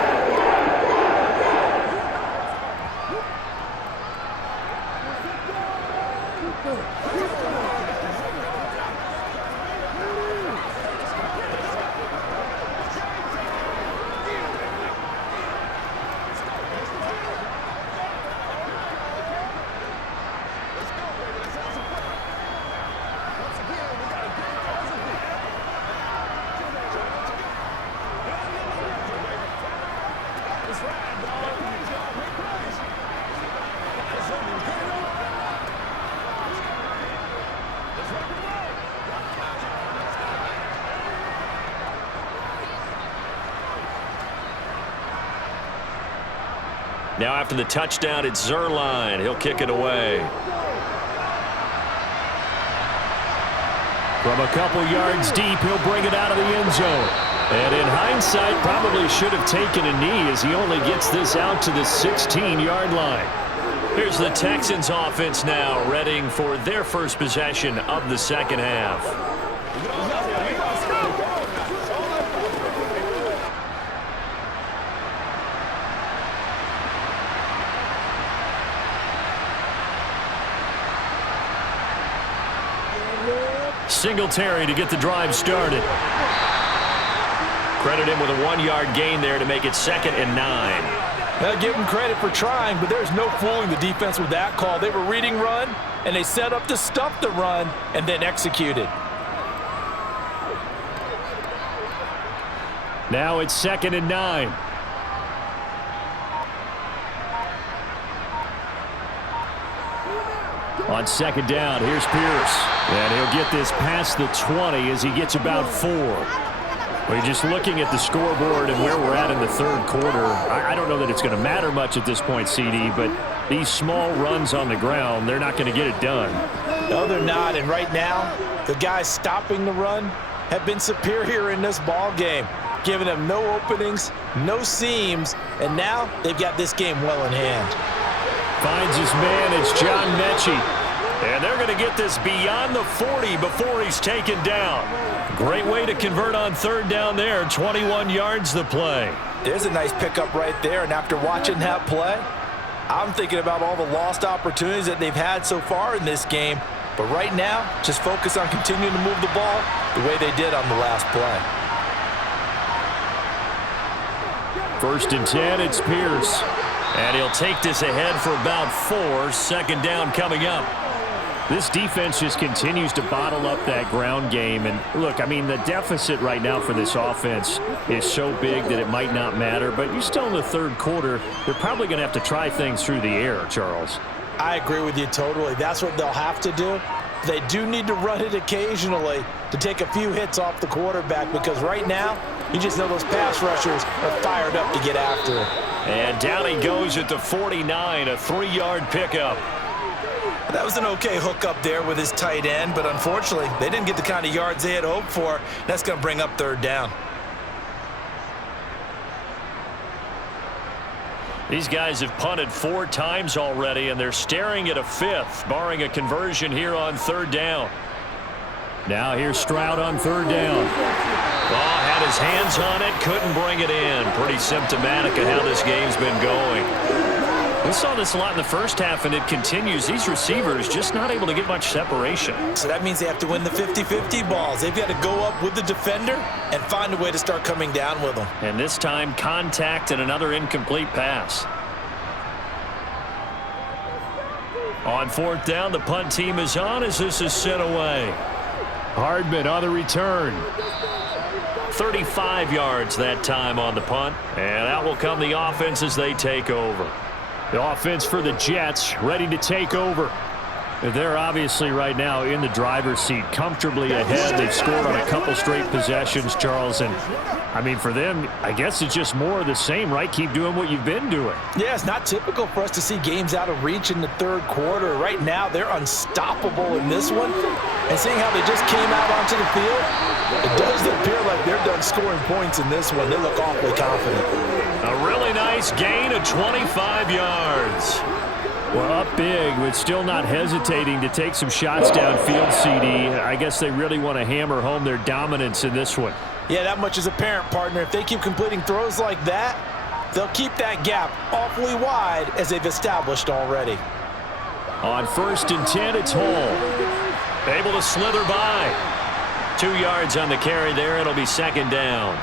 Now after the touchdown, it's Zuerlein. He'll kick it away. From a couple yards deep, he'll bring it out of the end zone. And in hindsight, probably should have taken a knee as he only gets this out to the 16-yard line. Here's the Texans offense now, readying for their first possession of the 2nd half. Singletary to get the drive started. Credit him with a 1-yard gain there to make it 2nd and 9. Now give him credit for trying, but there's no fooling the defense with that call. They were reading run, and they set up to stop the run and then executed. Now it's 2nd and 9. On 2nd down, here's Pierce. And he'll get this past the 20 as he gets about 4. We're just looking at the scoreboard and where we're at in the 3rd quarter. I don't know that it's going to matter much at this point, CD, but these small runs on the ground, they're not going to get it done. No, they're not. And right now, the guys stopping the run have been superior in this ball game, giving them no openings, no seams, and now they've got this game well in hand. Finds his man. It's John Mechie. And they're going to get this beyond the 40 before he's taken down. Great way to convert on 3rd down there. 21 yards the play. There's a nice pickup right there, and after watching that play, I'm thinking about all the lost opportunities that they've had so far in this game. But right now, just focus on continuing to move the ball the way they did on the last play. 1st and 10, it's Pierce. And he'll take this ahead for about 4. 2nd down coming up. This defense just continues to bottle up that ground game. And look, I mean, the deficit right now for this offense is so big that it might not matter. But you're still in the 3rd quarter. They're probably going to have to try things through the air, Charles. I agree with you totally. That's what they'll have to do. They do need to run it occasionally to take a few hits off the quarterback, because right now, you just know those pass rushers are fired up to get after it. And down he goes at the 49, a 3-yard pickup. That was an okay hookup there with his tight end, but unfortunately, they didn't get the kind of yards they had hoped for. That's going to bring up 3rd down. These guys have punted 4 times already, and they're staring at a 5th, barring a conversion here on 3rd down. Now here's Stroud on 3rd down. Oh, had his hands on it, couldn't bring it in. Pretty symptomatic of how this game's been going. We saw this a lot in the first half, and it continues. These receivers just not able to get much separation. So that means they have to win the 50-50 balls. They've got to go up with the defender and find a way to start coming down with them. And this time, contact and another incomplete pass. On 4th down, the punt team is on as this is sent away. Hardman on the return. 35 yards that time on the punt. And out will come the offense as they take over. The offense for the Jets ready to take over. They're obviously right now in the driver's seat, comfortably ahead. They've scored on a couple straight possessions, Charles. And, I mean, for them, I guess it's just more of the same, right? Keep doing what you've been doing. Yeah, it's not typical for us to see games out of reach in the 3rd quarter. Right now, they're unstoppable in this one. And seeing how they just came out onto the field, it does appear like they're done scoring points in this one. They look awfully confident. A really nice gain of 25 yards. Well, up big, but still not hesitating to take some shots downfield, CD. I guess they really want to hammer home their dominance in this one. Yeah, that much is apparent, partner. If they keep completing throws like that, they'll keep that gap awfully wide as they've established already. On 1st and 10, it's Hall. Able to slither by. 2 yards on the carry there. It'll be 2nd down.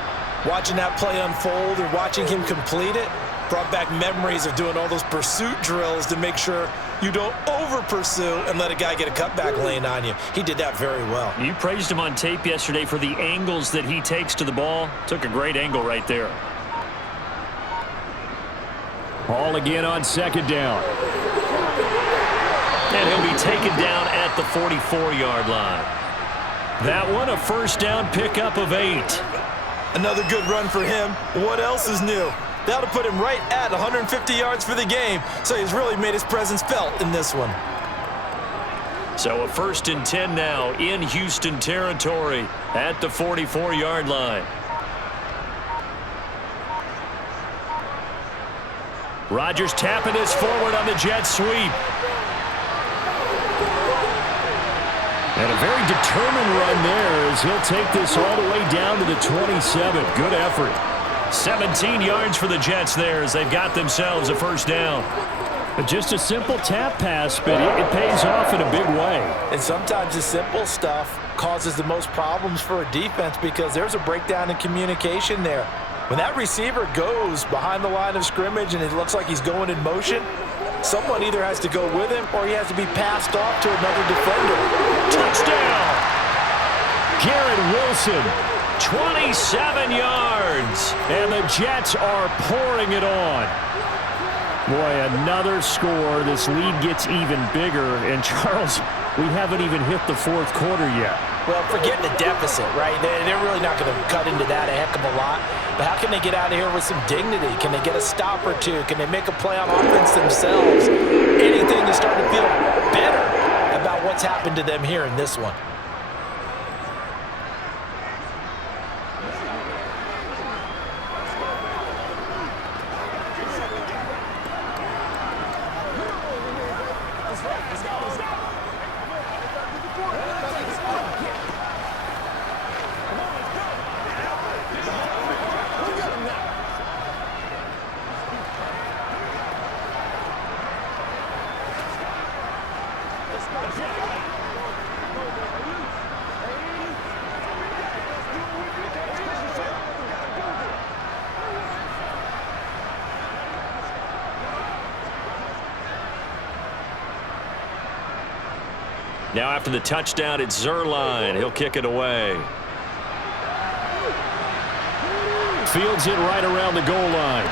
Watching that play unfold and watching him complete it brought back memories of doing all those pursuit drills to make sure you don't over-pursue and let a guy get a cutback lane on you. He did that very well. You praised him on tape yesterday for the angles that he takes to the ball. Took a great angle right there. Hall again on 2nd down. And he'll be taken down at the 44-yard line. That one, a 1st down pickup of 8. Another good run for him. What else is new? That'll put him right at 150 yards for the game, so he's really made his presence felt in this one. So a 1st and 10 now in Houston territory at the 44-yard line. Rodgers tapping this forward on the jet sweep. And a very determined run there as he'll take this all the way down to the 27. Good effort. 17 yards for the Jets there as they've got themselves a 1st down. Just a simple tap pass, but it pays off in a big way. And sometimes the simple stuff causes the most problems for a defense because there's a breakdown in communication there. When that receiver goes behind the line of scrimmage and it looks like he's going in motion, someone either has to go with him or he has to be passed off to another defender. Touchdown! Garrett Wilson, 27 yards. And the Jets are pouring it on. Boy, another score. This lead gets even bigger. And, Charles, we haven't even hit the 4th quarter yet. Well, forget the deficit, right? They're really not going to cut into that a heck of a lot. But how can they get out of here with some dignity? Can they get a stop or two? Can they make a play on offense themselves? Anything to start to feel better about what's happened to them here in this one. Now after the touchdown, it's Zerline. He'll kick it away. Fields it right around the goal line.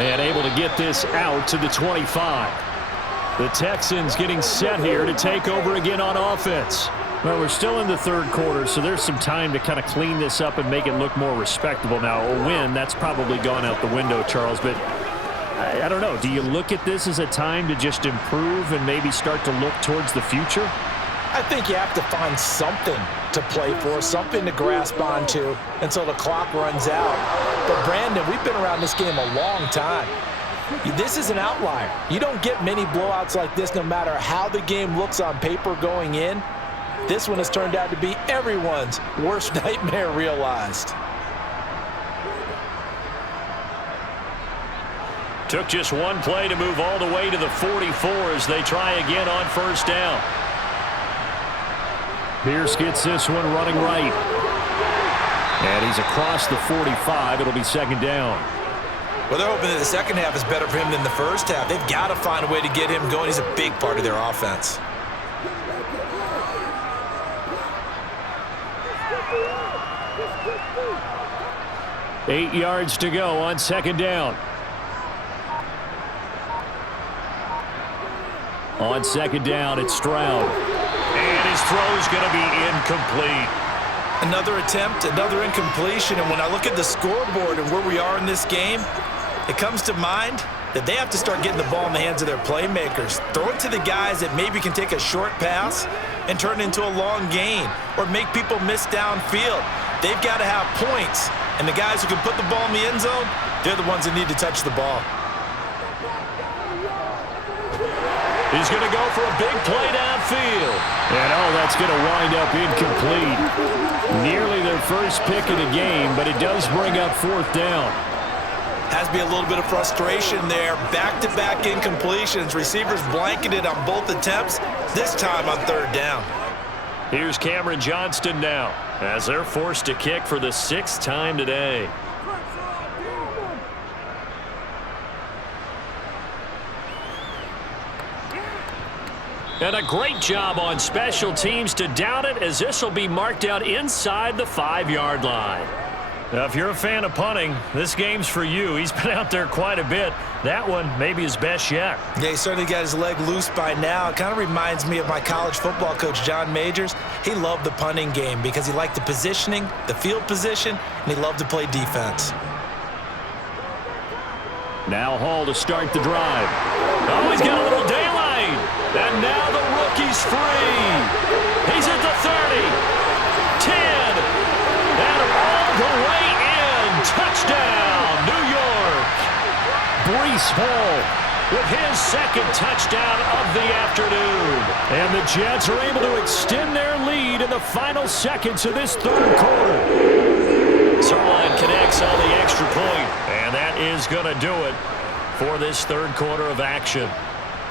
And able to get this out to the 25. The Texans getting set here to take over again on offense. Well, we're still in the 3rd quarter, so there's some time to kind of clean this up and make it look more respectable. Now, a win, that's probably gone out the window, Charles, but I don't know. Do you look at this as a time to just improve and maybe start to look towards the future? I think you have to find something to play for, something to grasp onto until the clock runs out. But, Brandon, we've been around this game a long time. This is an outlier. You don't get many blowouts like this no matter how the game looks on paper going in. This one has turned out to be everyone's worst nightmare realized. Took just one play to move all the way to the 44 as they try again on first down. Pierce gets this one running right. And he's across the 45. It'll be second down. Well, they're hoping that the second half is better for him than the first half. They've got to find a way to get him going. He's a big part of their offense. Eight yards to go on second down. On second down, it's Stroud. And his throw's going to be incomplete. Another attempt, another incompletion. And when I look at the scoreboard and where we are in this game, it comes to mind that they have to start getting the ball in the hands of their playmakers. Throw it to the guys that maybe can take a short pass and turn it into a long gain or make people miss downfield. They've got to have points. And the guys who can put the ball in the end zone, they're the ones that need to touch the ball. He's going to go for a big play downfield. And, that's going to wind up incomplete. Nearly their first pick of the game, but it does bring up fourth down. Has to be a little bit of frustration there. Back-to-back incompletions. Receivers blanketed on both attempts, this time on third down. Here's Cameron Johnston now as they're forced to kick for the sixth time today. And a great job on special teams to down it, as this will be marked out inside the 5-yard line. Now, if you're a fan of punting, this game's for you. He's been out there quite a bit. That one maybe his best yet. Yeah, he certainly got his leg loose by now. It kind of reminds me of my college football coach, John Majors. He loved the punting game because he liked the positioning, the field position, and he loved to play defense. Now Hall to start the drive. Oh, he's got a little daylight. And now the rookie's free. He's at the 30, 10, and all the way in. Touchdown, New York. Breece Hall with his second touchdown of the afternoon. And the Jets are able to extend their lead in the final seconds of this third quarter. Zerline connects on the extra point, and that is going to do it for this third quarter of action.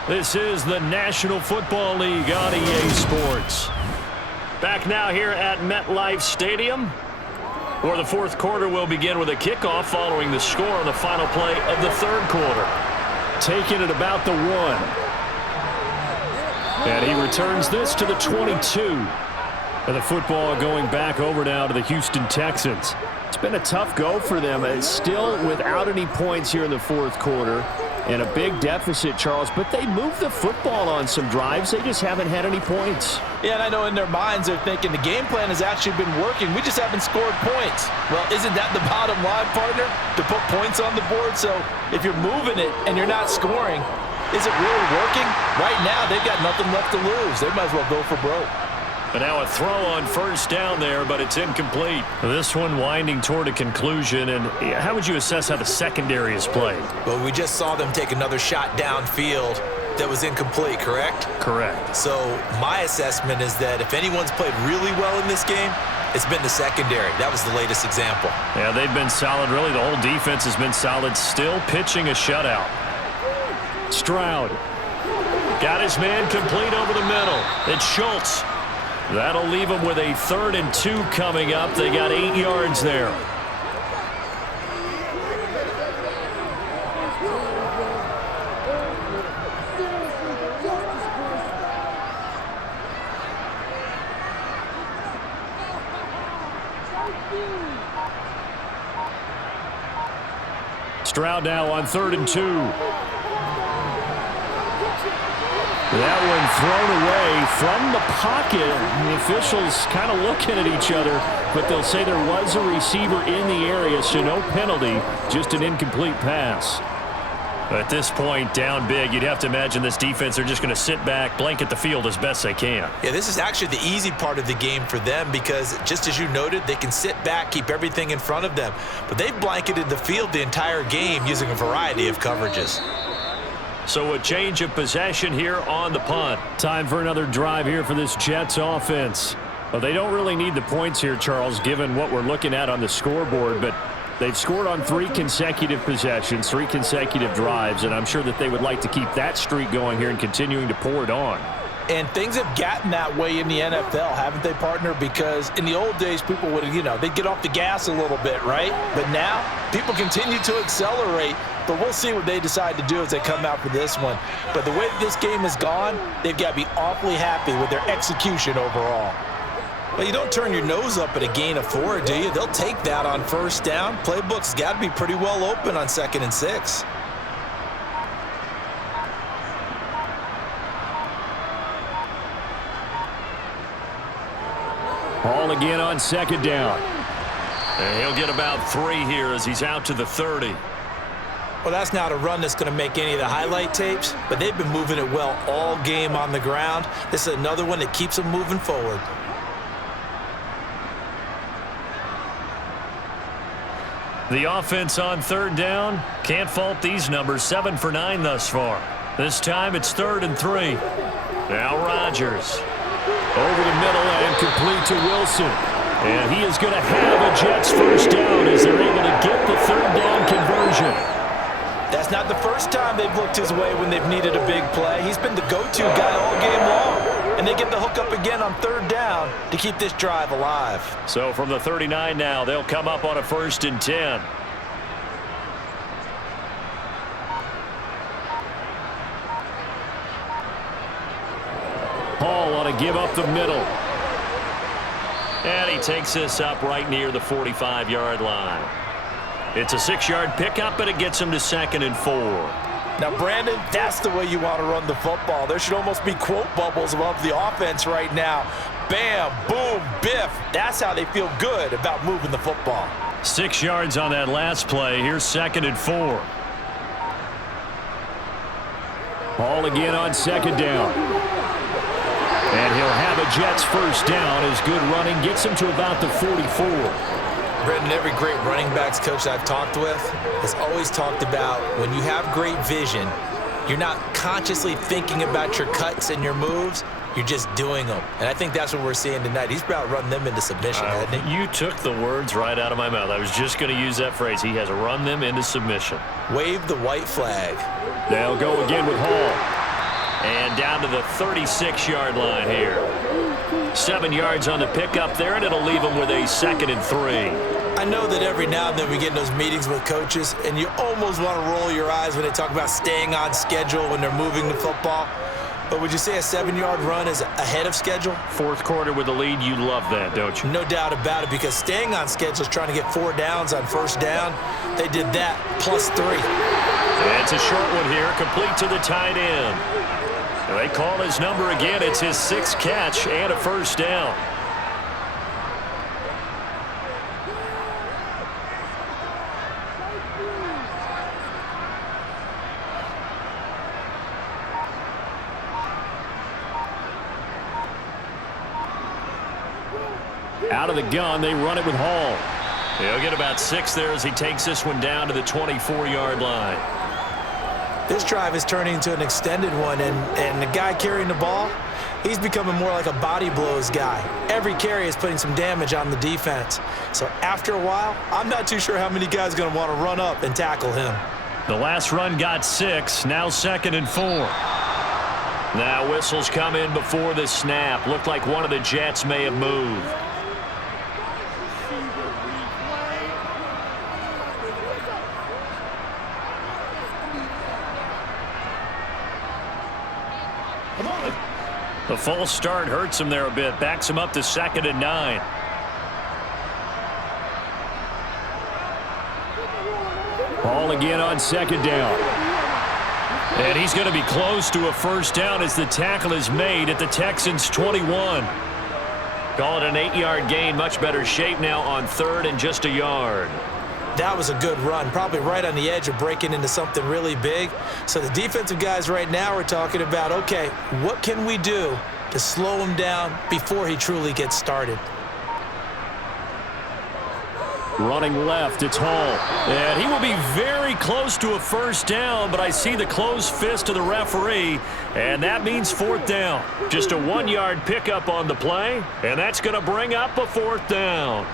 This is the National Football League on EA Sports. Back now here at MetLife Stadium, where the fourth quarter will begin with a kickoff following the score on the final play of the third quarter. Taking it about the 1. And he returns this to the 22. And the football going back over now to the Houston Texans. It's been a tough go for them. It's still without any points here in the fourth quarter. And a big deficit, Charles, but they moved the football on some drives. They just haven't had any points. Yeah, and I know in their minds they're thinking the game plan has actually been working. We just haven't scored points. Well, isn't that the bottom line, partner? To put points on the board? So if you're moving it and you're not scoring, is it really working? Right now, they've got nothing left to lose. They might as well go for broke. And now a throw on first down there, but it's incomplete. This one winding toward a conclusion. And how would you assess how the secondary has played? Well, we just saw them take another shot downfield that was incomplete, correct? Correct. So my assessment is that if anyone's played really well in this game, it's been the secondary. That was the latest example. Yeah, they've been solid. Really, the whole defense has been solid. Still pitching a shutout. Stroud got his man complete over the middle. It's Schultz. That'll leave them with a 3rd and 2 coming up. They got 8 yards there. Stroud now on 3rd and 2. That one thrown away from the pocket. The officials kind of looking at each other, but they'll say there was a receiver in the area, so no penalty, just an incomplete pass. At this point, down big, you'd have to imagine this defense are just going to sit back, blanket the field as best they can. Yeah, this is actually the easy part of the game for them because, just as you noted, they can sit back, keep everything in front of them. But they've blanketed the field the entire game using a variety of coverages. So a change of possession here on the punt. Time for another drive here for this Jets offense. Well, they don't really need the points here, Charles, given what we're looking at on the scoreboard, but they've scored on 3 consecutive possessions, 3 consecutive drives, and I'm sure that they would like to keep that streak going here and continuing to pour it on. And things have gotten that way in the NFL, haven't they, partner? Because in the old days, people would, they'd get off the gas a little bit, right? But now, people continue to accelerate, but we'll see what they decide to do as they come out for this one. But the way that this game has gone, they've got to be awfully happy with their execution overall. Well, you don't turn your nose up at a gain of 4, do you? They'll take that on first down. Playbook's got to be pretty well open on 2nd and 6. Ball again on 2nd down. And he'll get about 3 here as he's out to the 30. Well, that's not a run that's going to make any of the highlight tapes, but they've been moving it well all game on the ground. This is another one that keeps them moving forward. The offense on 3rd down. Can't fault these numbers. 7 for 9 thus far. This time it's 3rd and 3. Now Rodgers. Over the middle and complete to Wilson. And he is going to have a Jets first down as they're able to get the 3rd down conversion. That's not the first time they've looked his way when they've needed a big play. He's been the go-to guy all game long. And they get the hook up again on 3rd down to keep this drive alive. So from the 39 now, they'll come up on a 1st and 10. Paul on a give up the middle. And he takes this up right near the 45-yard line. It's a 6-yard pickup, and it gets him to 2nd and 4. Now, Brandon, that's the way you want to run the football. There should almost be quote bubbles above the offense right now. Bam, boom, biff. That's how they feel good about moving the football. 6 yards on that last play. Here's 2nd and 4. Ball again on 2nd down. And he'll have a Jets first down as good running gets him to about the 44. Brendan, every great running backs coach I've talked with has always talked about when you have great vision, you're not consciously thinking about your cuts and your moves, you're just doing them. And I think that's what we're seeing tonight. He's about running them into submission, hasn't he? You took the words right out of my mouth. I was just going to use that phrase. He has run them into submission. Wave the white flag. They'll go again with Hall. And down to the 36-yard line here. 7 yards on the pickup there, and it'll leave them with a 2nd and 3. I know that every now and then we get in those meetings with coaches, and you almost want to roll your eyes when they talk about staying on schedule when they're moving the football. But would you say a 7-yard run is ahead of schedule? 4th quarter with the lead, you love that, don't you? No doubt about it, because staying on schedule is trying to get 4 downs on first down. They did that plus 3. It's a short one here, complete to the tight end. They call his number again. It's his 6th catch and a first down. Out of the gun, they run it with Hall. He'll get about 6 there as he takes this one down to the 24-yard line. This drive is turning into an extended one, and the guy carrying the ball, he's becoming more like a body blows guy. Every carry is putting some damage on the defense. So after a while, I'm not too sure how many guys are going to want to run up and tackle him. The last run got 6, now 2nd and 4. Now whistles come in before the snap. Looked like one of the Jets may have moved. The false start hurts him there a bit. Backs him up to 2nd and 9. Ball again on 2nd down. And he's going to be close to a first down as the tackle is made at the Texans' 21. Call it an 8-yard gain. Much better shape now on 3rd and just a yard. That was a good run, probably right on the edge of breaking into something really big. So the defensive guys right now are talking about, okay, what can we do to slow him down before he truly gets started? Running left, it's Hall. And he will be very close to a first down, but I see the closed fist of the referee, and that means fourth down. Just a 1-yard pickup on the play, and that's going to bring up a fourth down.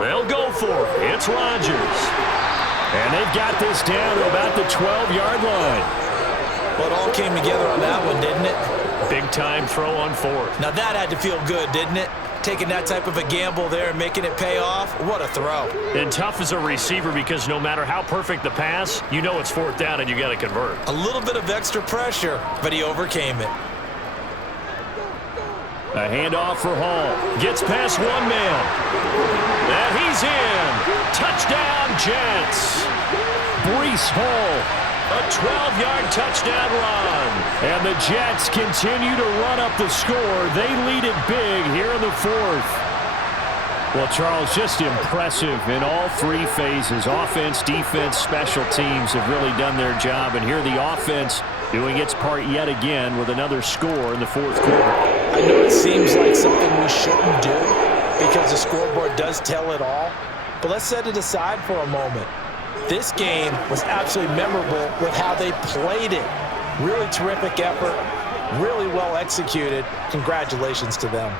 They'll go for it. It's Rodgers. And they've got this down to about the 12-yard line. Well, it all came together on that one, didn't it? Big-time throw on fourth. Now that had to feel good, didn't it? Taking that type of a gamble there and making it pay off. What a throw. And tough as a receiver because no matter how perfect the pass, you know it's fourth down and you got to convert. A little bit of extra pressure, but he overcame it. A handoff for Hall. Gets past one man. And he's in. Touchdown, Jets. Breece Hall, a 12-yard touchdown run. And the Jets continue to run up the score. They lead it big here in the fourth. Well, Charles, just impressive in all three phases. Offense, defense, special teams have really done their job. And here the offense doing its part yet again with another score in the fourth quarter. I know it seems like something we shouldn't do because the scoreboard does tell it all. But let's set it aside for a moment. This game was absolutely memorable with how they played it. Really terrific effort, really well executed. Congratulations to them.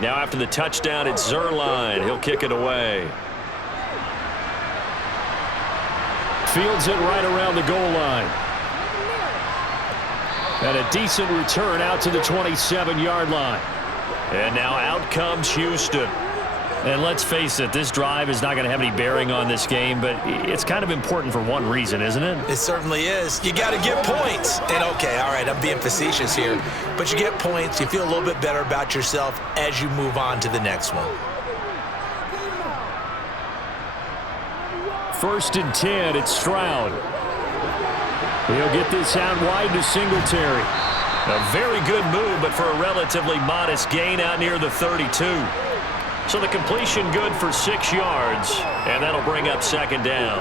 Now after the touchdown, it's Zerline. He'll kick it away. Fields it right around the goal line. And a decent return out to the 27-yard line. And now out comes Houston. And let's face it, this drive is not going to have any bearing on this game, but it's kind of important for one reason, isn't it? It certainly is. You got to get points. And okay, all right, I'm being facetious here, but you get points, you feel a little bit better about yourself as you move on to the next one. 1st and 10, it's Stroud. He'll get this out wide to Singletary. A very good move, but for a relatively modest gain out near the 32. So the completion good for 6 yards, and that'll bring up second down.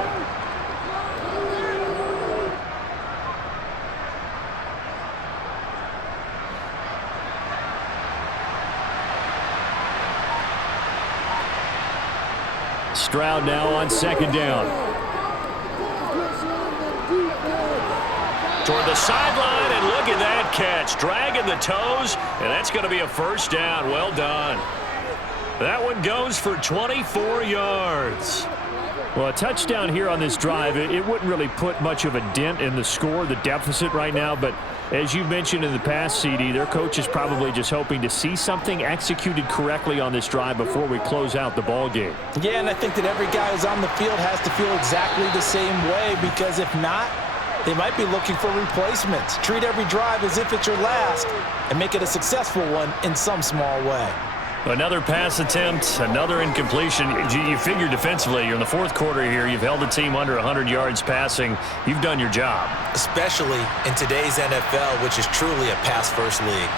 Stroud now on second down. Toward the sideline, and look at that catch. Dragging the toes, and that's going to be a first down. Well done. That one goes for 24 yards. Well, a touchdown here on this drive, it wouldn't really put much of a dent in the score, the deficit right now. But as you mentioned in the past, CD, their coach is probably just hoping to see something executed correctly on this drive before we close out the ball game. Yeah, and I think that every guy who's on the field has to feel exactly the same way, because if not, they might be looking for replacements. Treat every drive as if it's your last and make it a successful one in some small way. Another pass attempt, another incompletion. You figure defensively, you're in the fourth quarter here. You've held the team under 100 yards passing. You've done your job. Especially in today's NFL, which is truly a pass-first league.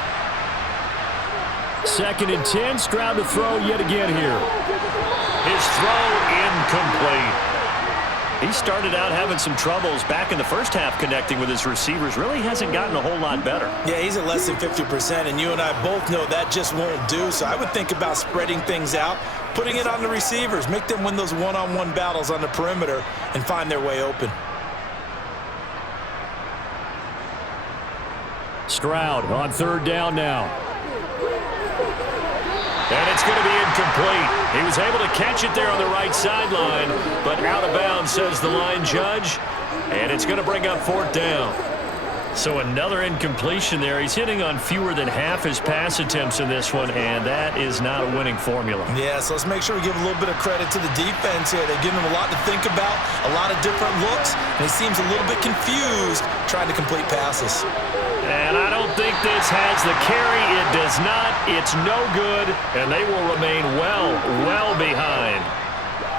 2nd and 10, Stroud to throw yet again here. His throw incomplete. He started out having some troubles back in the first half connecting with his receivers. Really hasn't gotten a whole lot better. Yeah, he's at less than 50%, and you and I both know that just won't do. So I would think about spreading things out, putting it on the receivers, make them win those one-on-one battles on the perimeter and find their way open. Stroud on 3rd down now. And it's going to be incomplete. He was able to catch it there on the right sideline, but out of bounds, says the line judge. And it's going to bring up 4th down. So another incompletion there. He's hitting on fewer than half his pass attempts in this one, and that is not a winning formula. Yeah, so let's make sure we give a little bit of credit to the defense here. They've given him a lot to think about, a lot of different looks, and he seems a little bit confused trying to complete passes. And I don't think this has the carry. It does not. It's no good, and they will remain well behind.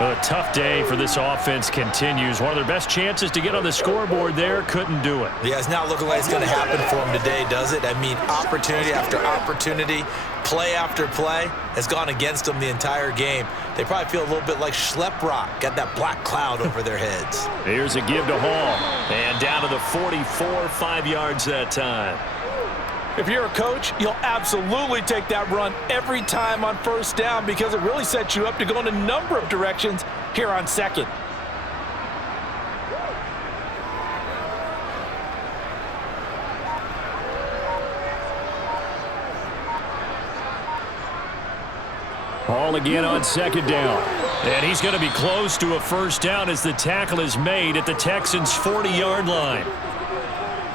A tough day for this offense continues. One of their best chances to get on the scoreboard there, couldn't do it. Yeah, it's not looking like it's going to happen for him today, does it? I mean, opportunity after opportunity, play after play has gone against them the entire game. They probably feel a little bit like Schlep Rock, got that black cloud over their heads. Here's a give to Hall, and down to the 44, 5 yards that time. If you're a coach, you'll absolutely take that run every time on 1st down because it really sets you up to go in a number of directions here on 2nd. Hall again on 2nd down. And he's going to be close to a 1st down as the tackle is made at the Texans' 40-yard line.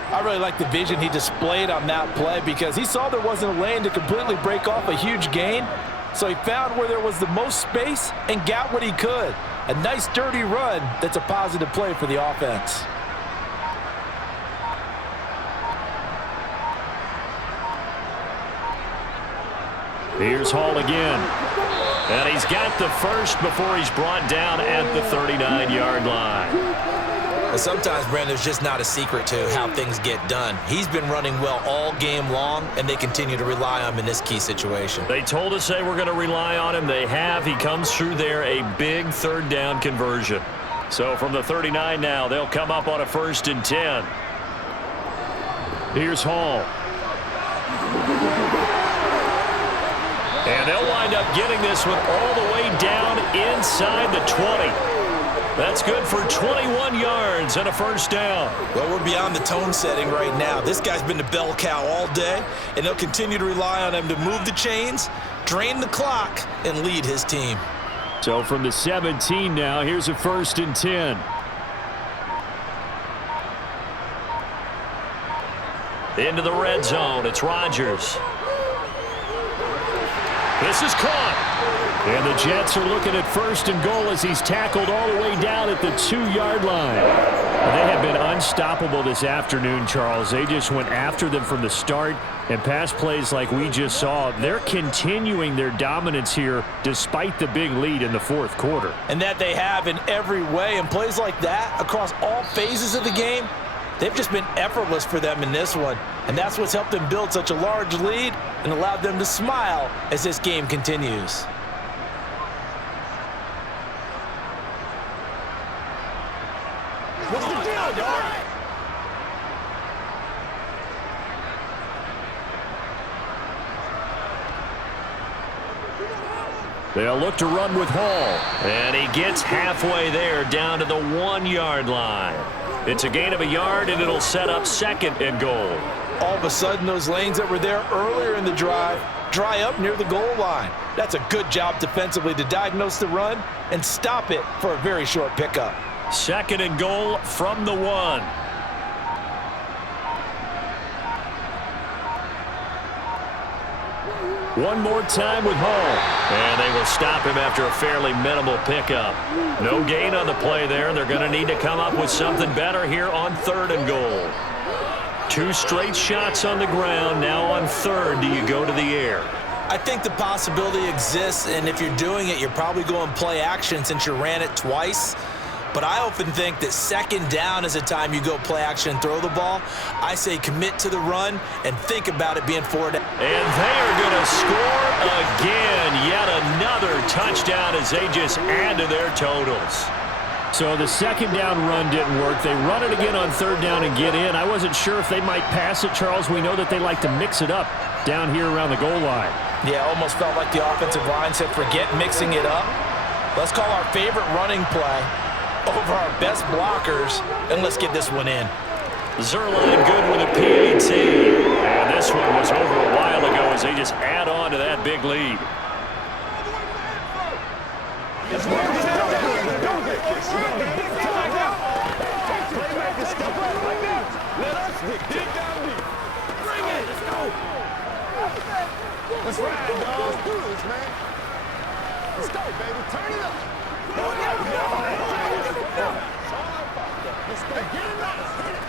I really like the vision he displayed on that play because he saw there wasn't a lane to completely break off a huge gain. So he found where there was the most space and got what he could. A nice, dirty run that's a positive play for the offense. Here's Hall again. And he's got the first before he's brought down at the 39-yard line. Well, sometimes, Brandon, there's just not a secret to how things get done. He's been running well all game long, and they continue to rely on him in this key situation. They told us they were going to rely on him. They have. He comes through there, a big 3rd down conversion. So from the 39 now, they'll come up on a 1st and 10. Here's Hall. And they'll wind up getting this one all the way down inside the 20. That's good for 21 yards and a 1st down. Well, we're beyond the tone setting right now. This guy's been the bell cow all day, and they'll continue to rely on him to move the chains, drain the clock, and lead his team. So from the 17 now, here's a 1st and 10. Into the red zone, it's Rodgers. This is caught. And the Jets are looking at 1st and goal as he's tackled all the way down at the 2-yard line. They have been unstoppable this afternoon, Charles. They just went after them from the start, and pass plays like we just saw, they're continuing their dominance here despite the big lead in the 4th quarter. And that they have in every way, and plays like that across all phases of the game, they've just been effortless for them in this one. And that's what's helped them build such a large lead and allowed them to smile as this game continues. What's the deal, dog? They'll look to run with Hall. And he gets halfway there down to the 1-yard line. It's a gain of a yard, and it'll set up 2nd and goal. All of a sudden, those lanes that were there earlier in the drive dry up near the goal line. That's a good job defensively to diagnose the run and stop it for a very short pickup. 2nd and goal from the 1. One more time with Hall. And they will stop him after a fairly minimal pickup. No gain on the play there. They're going to need to come up with something better here on 3rd and goal. 2 straight shots on the ground. Now on 3rd, do you go to the air? I think the possibility exists, and if you're doing it, you're probably going play action since you ran it twice. But I often think that 2nd down is a time you go play action and throw the ball. I say commit to the run and think about it being 4 down. And they are going to score again. Yet another touchdown as they just add to their totals. So the 2nd down run didn't work. They run it again on 3rd down and get in. I wasn't sure if they might pass it, Charles. We know that they like to mix it up down here around the goal line. Yeah, almost felt like the offensive line said, forget mixing it up. Let's call our favorite running play over our best blockers, and let's get this one in. Zerline good with a PAT. And this one was over a while ago as they just add on to that big lead. offense, man. Let's go, baby. Turn it up. Go. Let's go. Get it right. Hit it.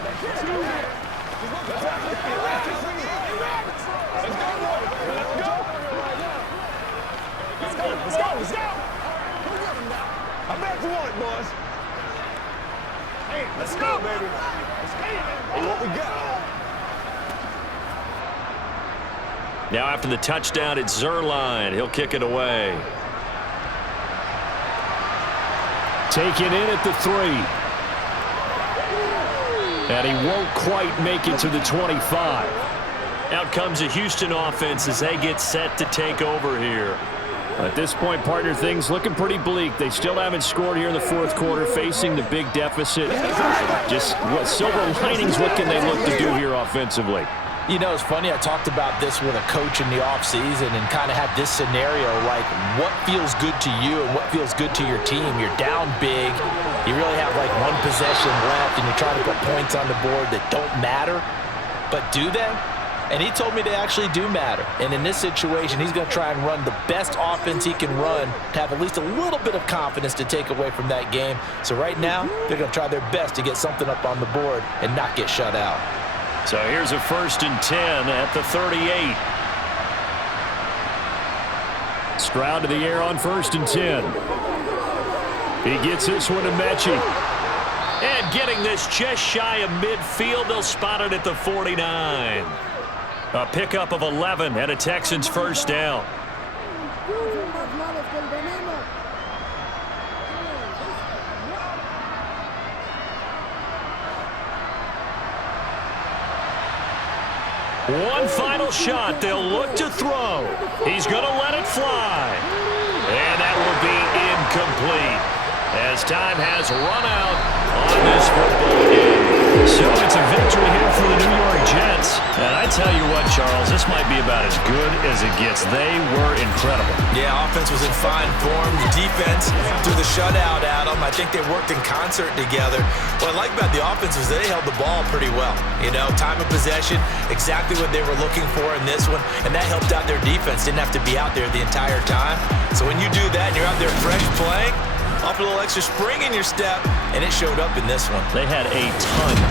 Let's go. Let's go. I'm back to one, boys. Hey, let's go, baby. Hey, what we got? Now after the touchdown, it's Zerline. He'll kick it away. Taken in at the 3. And he won't quite make it to the 25. Out comes a Houston offense as they get set to take over here. At this point, partner, things looking pretty bleak. They still haven't scored here in the fourth quarter, facing the big deficit. Just what silver linings, what can they look to do here offensively? You know, it's funny, I talked about this with a coach in the offseason and kind of had this scenario, like what feels good to you and what feels good to your team. You're down big. You really have like one possession left, and you're trying to put points on the board that don't matter. But do they? And he told me they actually do matter. And in this situation, he's going to try and run the best offense he can run to have at least a little bit of confidence to take away from that game. So right now, they're going to try their best to get something up on the board and not get shut out. So here's a 1st and 10 at the 38. Stroud to the air on 1st and 10. He gets this one to Mechie. And getting this just shy of midfield, they'll spot it at the 49. A pickup of 11 and a Texans first down. One final shot. They'll look to throw. He's going to let it fly. And that will be incomplete as time has run out on this football game. So it's a victory here for the New York Jets. And I tell you what, Charles, this might be about as good as it gets. They were incredible. Yeah, offense was in fine form. The defense threw the shutout at them. I think they worked in concert together. What I like about the offense was they held the ball pretty well. You know, time of possession, exactly what they were looking for in this one. And that helped out their defense. Didn't have to be out there the entire time. So when you do that and you're out there fresh playing, off a little extra spring in your step, and it showed up in this one. They had a ton of